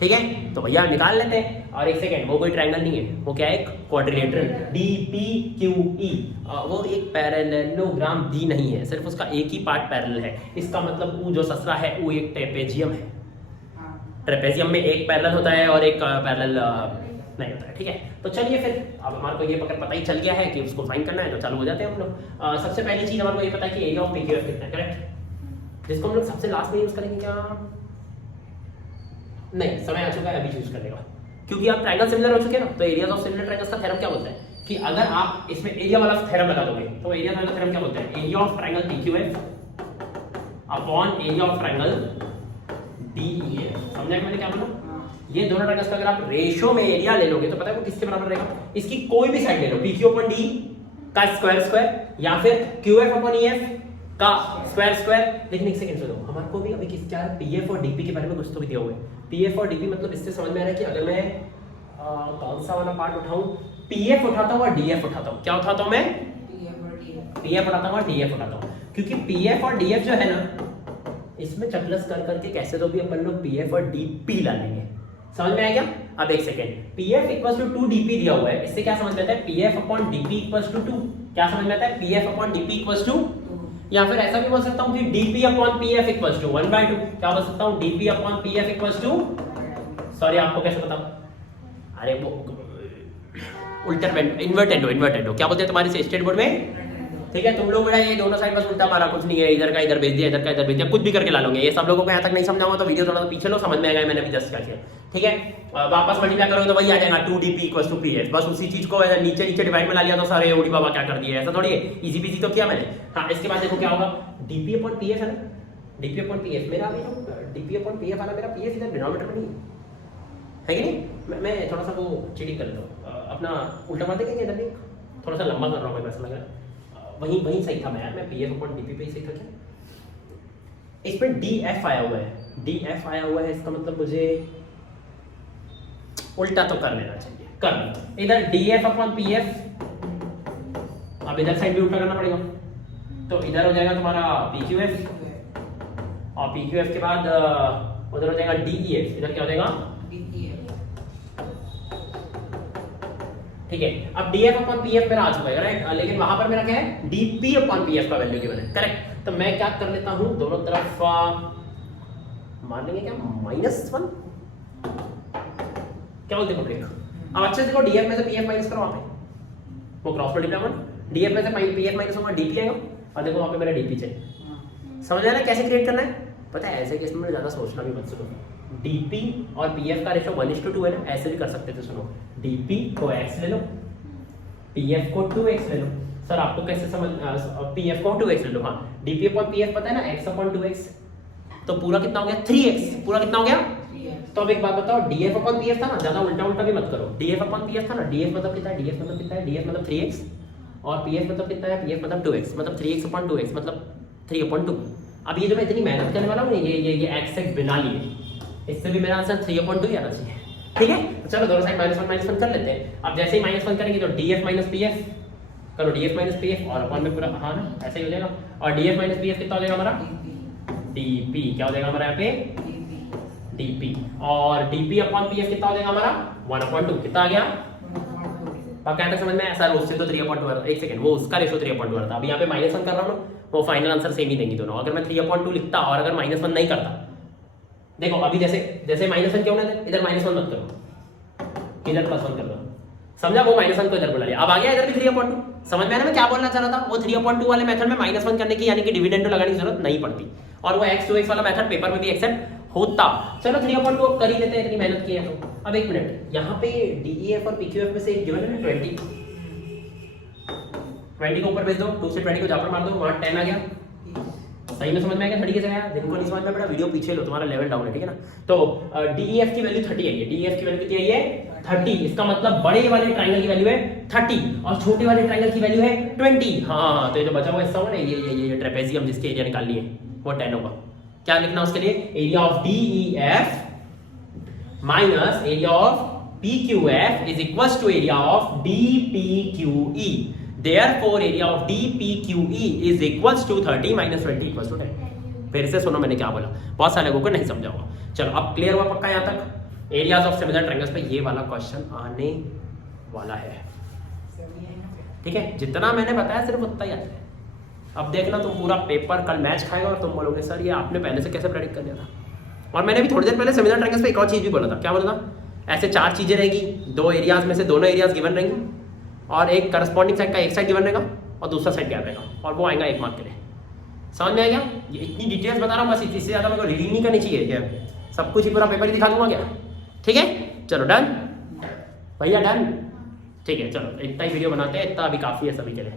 ठीक है। तो भैया निकाल लेते हैं। और एक सेकेंड, वो कोई ट्रायंगल नहीं है, वो क्या है? एक क्वाड्रिलेटरल DPQE। वो एक पैरेललोग्राम दी नहीं है, सिर्फ उसका एक ही पार्ट पैरेलल है। इसका मतलब वो जो ससरा है वो एक ट्रेपेजियम है। ट्रेपेजियम में एक पैरेलल होता है और एक पैरेलल नहीं होता है, ठीक है। तो चलिए फिर, अब हमारे को ये पता ही चल गया है कि उसको फाइंड करना है, तो चालू हो जाते हैं हम लोग। सबसे पहली चीज हमारे को ये पता है कि एरिया ऑफ PQF कितना है, करेक्ट, जिसको हम लोग सबसे लास्ट में यूज करेंगे। क्या नहीं, समय आ चुका है अभी यूज करने का, क्योंकि आप ट्रायंगल सिमिलर हो चुके हैं ना। तो एरियाज ऑफ सिमिलर ट्रायंगल्स का थ्योरम क्या बोलता है कि अगर आप इसमें एरिया वाला थ्योरम लगा दोगे तो एरिया वाला थ्योरम क्या बोलता है? Area of triangle PQF upon area of triangle DEF। समझा मैंने क्या बोला? ये दोनों ट्रायंगल्स का अगर आप रेशियो में एरिया ले लोगे तो पता है वो किसके बराबर रहेगा? इसकी कोई भी साइड ले लो, PQ अपॉन D का स्क्वायर या फिर QF अपॉन EF का स्क्वायर। लेकिन एक सेकंड सुनो, हमारे को भी अभी किस क्या PF और DP के बारे में कुछ तो भी दिया हुआ है। PF और DP मतलब इससे समझ में आ रहा है कि अगर मैं कौन सा वाला पार्ट उठाऊं, PF उठाता हूं और DF उठाता हूं। क्या उठाता हूं मैं? PF उठाता हूं और DF उठाता हूं, क्योंकि PF और DF जो है ना, इसमें चपलस कर करके कैसे तो भी अपन लोग PF और DP ला लेंगे। समझ में आया क्या? अब एक second, PF equals to 2DP दिया हुआ है, इससे क्या समझ में आता है? PF upon DP equals to 2। क्या समझ में आता है? PF upon DP equals to, या फिर ऐसा भी बोल सकता हूँ कि DP upon PF equals to 1/2। क्या बोल सकता हूँ? DP upon PF equals to, sorry आपको कैसे पता? अरे वो उल्टा इन्वर्टेड हो, क्या बोलते हैं तुम्हारे से स्टेट बोर्ड में? ठीक है, तुम लोग ये दोनों साइड बस उल्टा मारा, कुछ नहीं है, इधर का इधर भेज दिया, इधर का इधर भेज दिया, कुछ भी करके ला लोगे। ये सब लोगों को यहाँ तक नहीं समझा हुआ तो वीडियो थोड़ा सा पीछे लो, समझ में आएगा। मैंने भी जस्ट क्या किया, ठीक है। वापस मल्टीप्लाई करोगे तो वही आ जाएगा 2DP इक्वल्स टू PF। बस उसी चीज को नीचे डिवाइड में ला लिया तो सारे ओडी बाबा क्या कर दिए, ऐसा थोड़ी है, इजी पीजी तो किया मैंने। हाँ इसके बाद देखो क्या होगा, DP अपॉन PF है ना, DP अपॉन PF मेरा अभी DP अपॉन PF वाला मेरा PF इधर डिनोमिनेटर में नहीं है कि नहीं? मैं थोड़ा सा वो चीटिंग कर लेता हूँ, अपना उल्टा मार देंगे इधर भी, थोड़ा सा लंबा कर रहा हूँ मैं, ऐसा लग रहा है। वहीं सही था मैं यार, मैं PF अपॉन DP पे ही सही था क्या? इस पर DF आया हुआ है, DF आया हुआ है, इसका मतलब मुझे उल्टा तो कर लेना चाहिए, कर लो। इधर DF अपॉन PF, अब इधर साइड भी उल्टा करना पड़ेगा, तो इधर हो जाएगा तुम्हारा PQF, और PQF के बाद उधर हो जाएगा DEF, इधर क्या हो जाएगा? ठीक है। अब डीएफ अपॉन पीएफ मेरा आ चुका है राइट, लेकिन वहां पर मेरा क्या है डीपी अपॉन पीएफ का वैल्यू गिवन है करेक्ट। तो मैं क्या कर लेता हूं दोनों तरफ मान लेंगे क्या -1 क्या बोलते हैं पब्लिक। अब अच्छे से देखो डीएफ में से पीएफ माइनस करो वहां पे वो क्रॉस मल्टीप्लाई वन डीएफ में से पीएफ माइनस होगा डीपी आएगा और देखो वहां पे मेरा डीपी चाहिए। समझ आया ना कैसे क्रिएट करना है। पता है ऐसे केस में ज्यादा सोचना भी मत। सुनो डीपी और पीएफ का रेशो 1:2 है ना, ऐसे भी कर सकते थे। सुनो डीपी को x ले लो, पीएफ को 2x ले लो। सर आपको कैसे समझ पीएफ को 2x ले लो। हाँ डीपी अपॉन पीएफ पता है ना x/2x, तो पूरा कितना हो गया 3x, पूरा कितना हो गया। तो अब एक बात बताओ डीएफ अपॉन पीएफ था ना, ज्यादा उल्टा उल्टा भी मत करो। डीएफ अपॉन पीएफ था ना, डीएफ मतलब कितना है, डीएफ मतलब कितना है, डीएफ मतलब 3x और पीएफ मतलब कितना है, पीएफ मतलब 2x, मतलब 3x/2x मतलब 3/2। अब ये जो मैं इतनी मेहनत करने वाला हूँ ये x बिना लिए, इससे भी मेरा आंसर 3/2 ही आना चाहिए। ठीक है तो चलो दोनों साइड -1 कर लेते हैं। अब जैसे ही -1 करेंगे तो डीएफ माइनस पीएफ करो, डीएफ माइनस पीएफ और अपॉन में पूरा हाँ ना ऐसे ही हो जाएगा। और डीएफ माइनस पीएफ कितना हो जाएगा हमारा डीपी, क्या हो जाएगा हमारा यहाँ पे डीपी, और डीपी अपॉन पीएफ कितना हो जाएगा हमारा 1/2। कितना आ गया अब क्या समझ में। ऐसा रोज से तो 3/2 रहा था, एक सेकंड वो उसका रेशो 3/2 रहा था। अभी यहाँ पे -1 कर रहा हूँ वो फाइनल आंसर सेम ही देंगी दोनों। अगर मैं 3/2 लिखता और अगर -1 नहीं करता, देखो अभी जैसे जैसे -1 क्यों ना इधर -1 मत करो, इधर +1 कर दो, समझा। वो -1 को इधर बुला लिया, अब आ गया इधर भी 3/2। समझ में आया ना मैं क्या बोलना चाह रहा था। वो 3/2 वाले मेथड में -1 करने की यानी कि डिविडेंड लगाने की जरूरत नहीं पड़ती, और वो x2x वाला मेथड पेपर में भी एक्सेप्ट होता। चलो 3/2 कर ही लेते हैं, इतनी मेहनत की है तो। अब एक मिनट, यहाँ पे डीईएफ और पीक्यूएफ में से एक गिवन है ना 20 को ऊपर भेज दो, 2 से 20 को जापर मार दो, वहां 10 आ गया। सही में समझ में आ गया, 30 कैसे आया। दिन को नहीं समझ में पड़ा, वीडियो पीछे लो, तुम्हारा लेवल डाउन है ठीक है ना। तो डीईएफ की वैल्यू 30 आई है, डीईएफ की वैल्यू कितनी आई है 30। इसका मतलब बड़े वाले ट्रायंगल की वैल्यू है 30 और छोटे वाले ट्रायंगल की वैल्यू है 20। हाँ तो ये जो बचा हुआ हिस्सा हो ना ये ट्रेपेजियम जिसके एरिया निकालनी है वो 10 होगा। क्या लिखना उसके लिए, area of DEF minus area of PQF is equals to area of DPQE. Therefore, area of DPQE is equals to 30 minus 20 equals to 10। फिर से सुनो मैंने क्या बोला, बहुत सारे लोगों को नहीं समझा होगा। चलो अब क्लियर हुआ पक्का यहाँ तक। एरियाज ऑफ सिमिलर ट्रायंगल्स पे ये वाला क्वेश्चन आने वाला है ठीक है। जितना मैंने बताया सिर्फ उतना ही आता है। अब देखना तुम पूरा पेपर कल मैच खाएगा और तुम बोलोगे सर ये आपने पहले से कैसे प्रेडिक्ट कर दिया था। और मैंने भी थोड़ी देर पहले सिमिलर ट्रायंगल्स पे एक और चीज़ भी बोला था। क्या बोला था, ऐसे 4 चीज़ें रहेगी, 2 एरियाज में से दोनों एरियाज गिवन रहेंगी और एक करस्पॉन्डिंग साइड का एक साइड गिवन रहेगा और दूसरा साइड गैप रहेगा, और वो आएगा 1 मार्क के लिए। समझ में आएगा। ये इतनी डिटेल्स बता रहा हूँ बस, इससे ज़्यादा मेरे को रीडिंग नहीं करनी चाहिए क्या, सब कुछ ही पूरा पेपर ही दिखा दूंगा क्या। ठीक है चलो डन भैया डन। ठीक है चलो इतना ही वीडियो बनाते हैं, इतना अभी काफ़ी है सभी के लिए।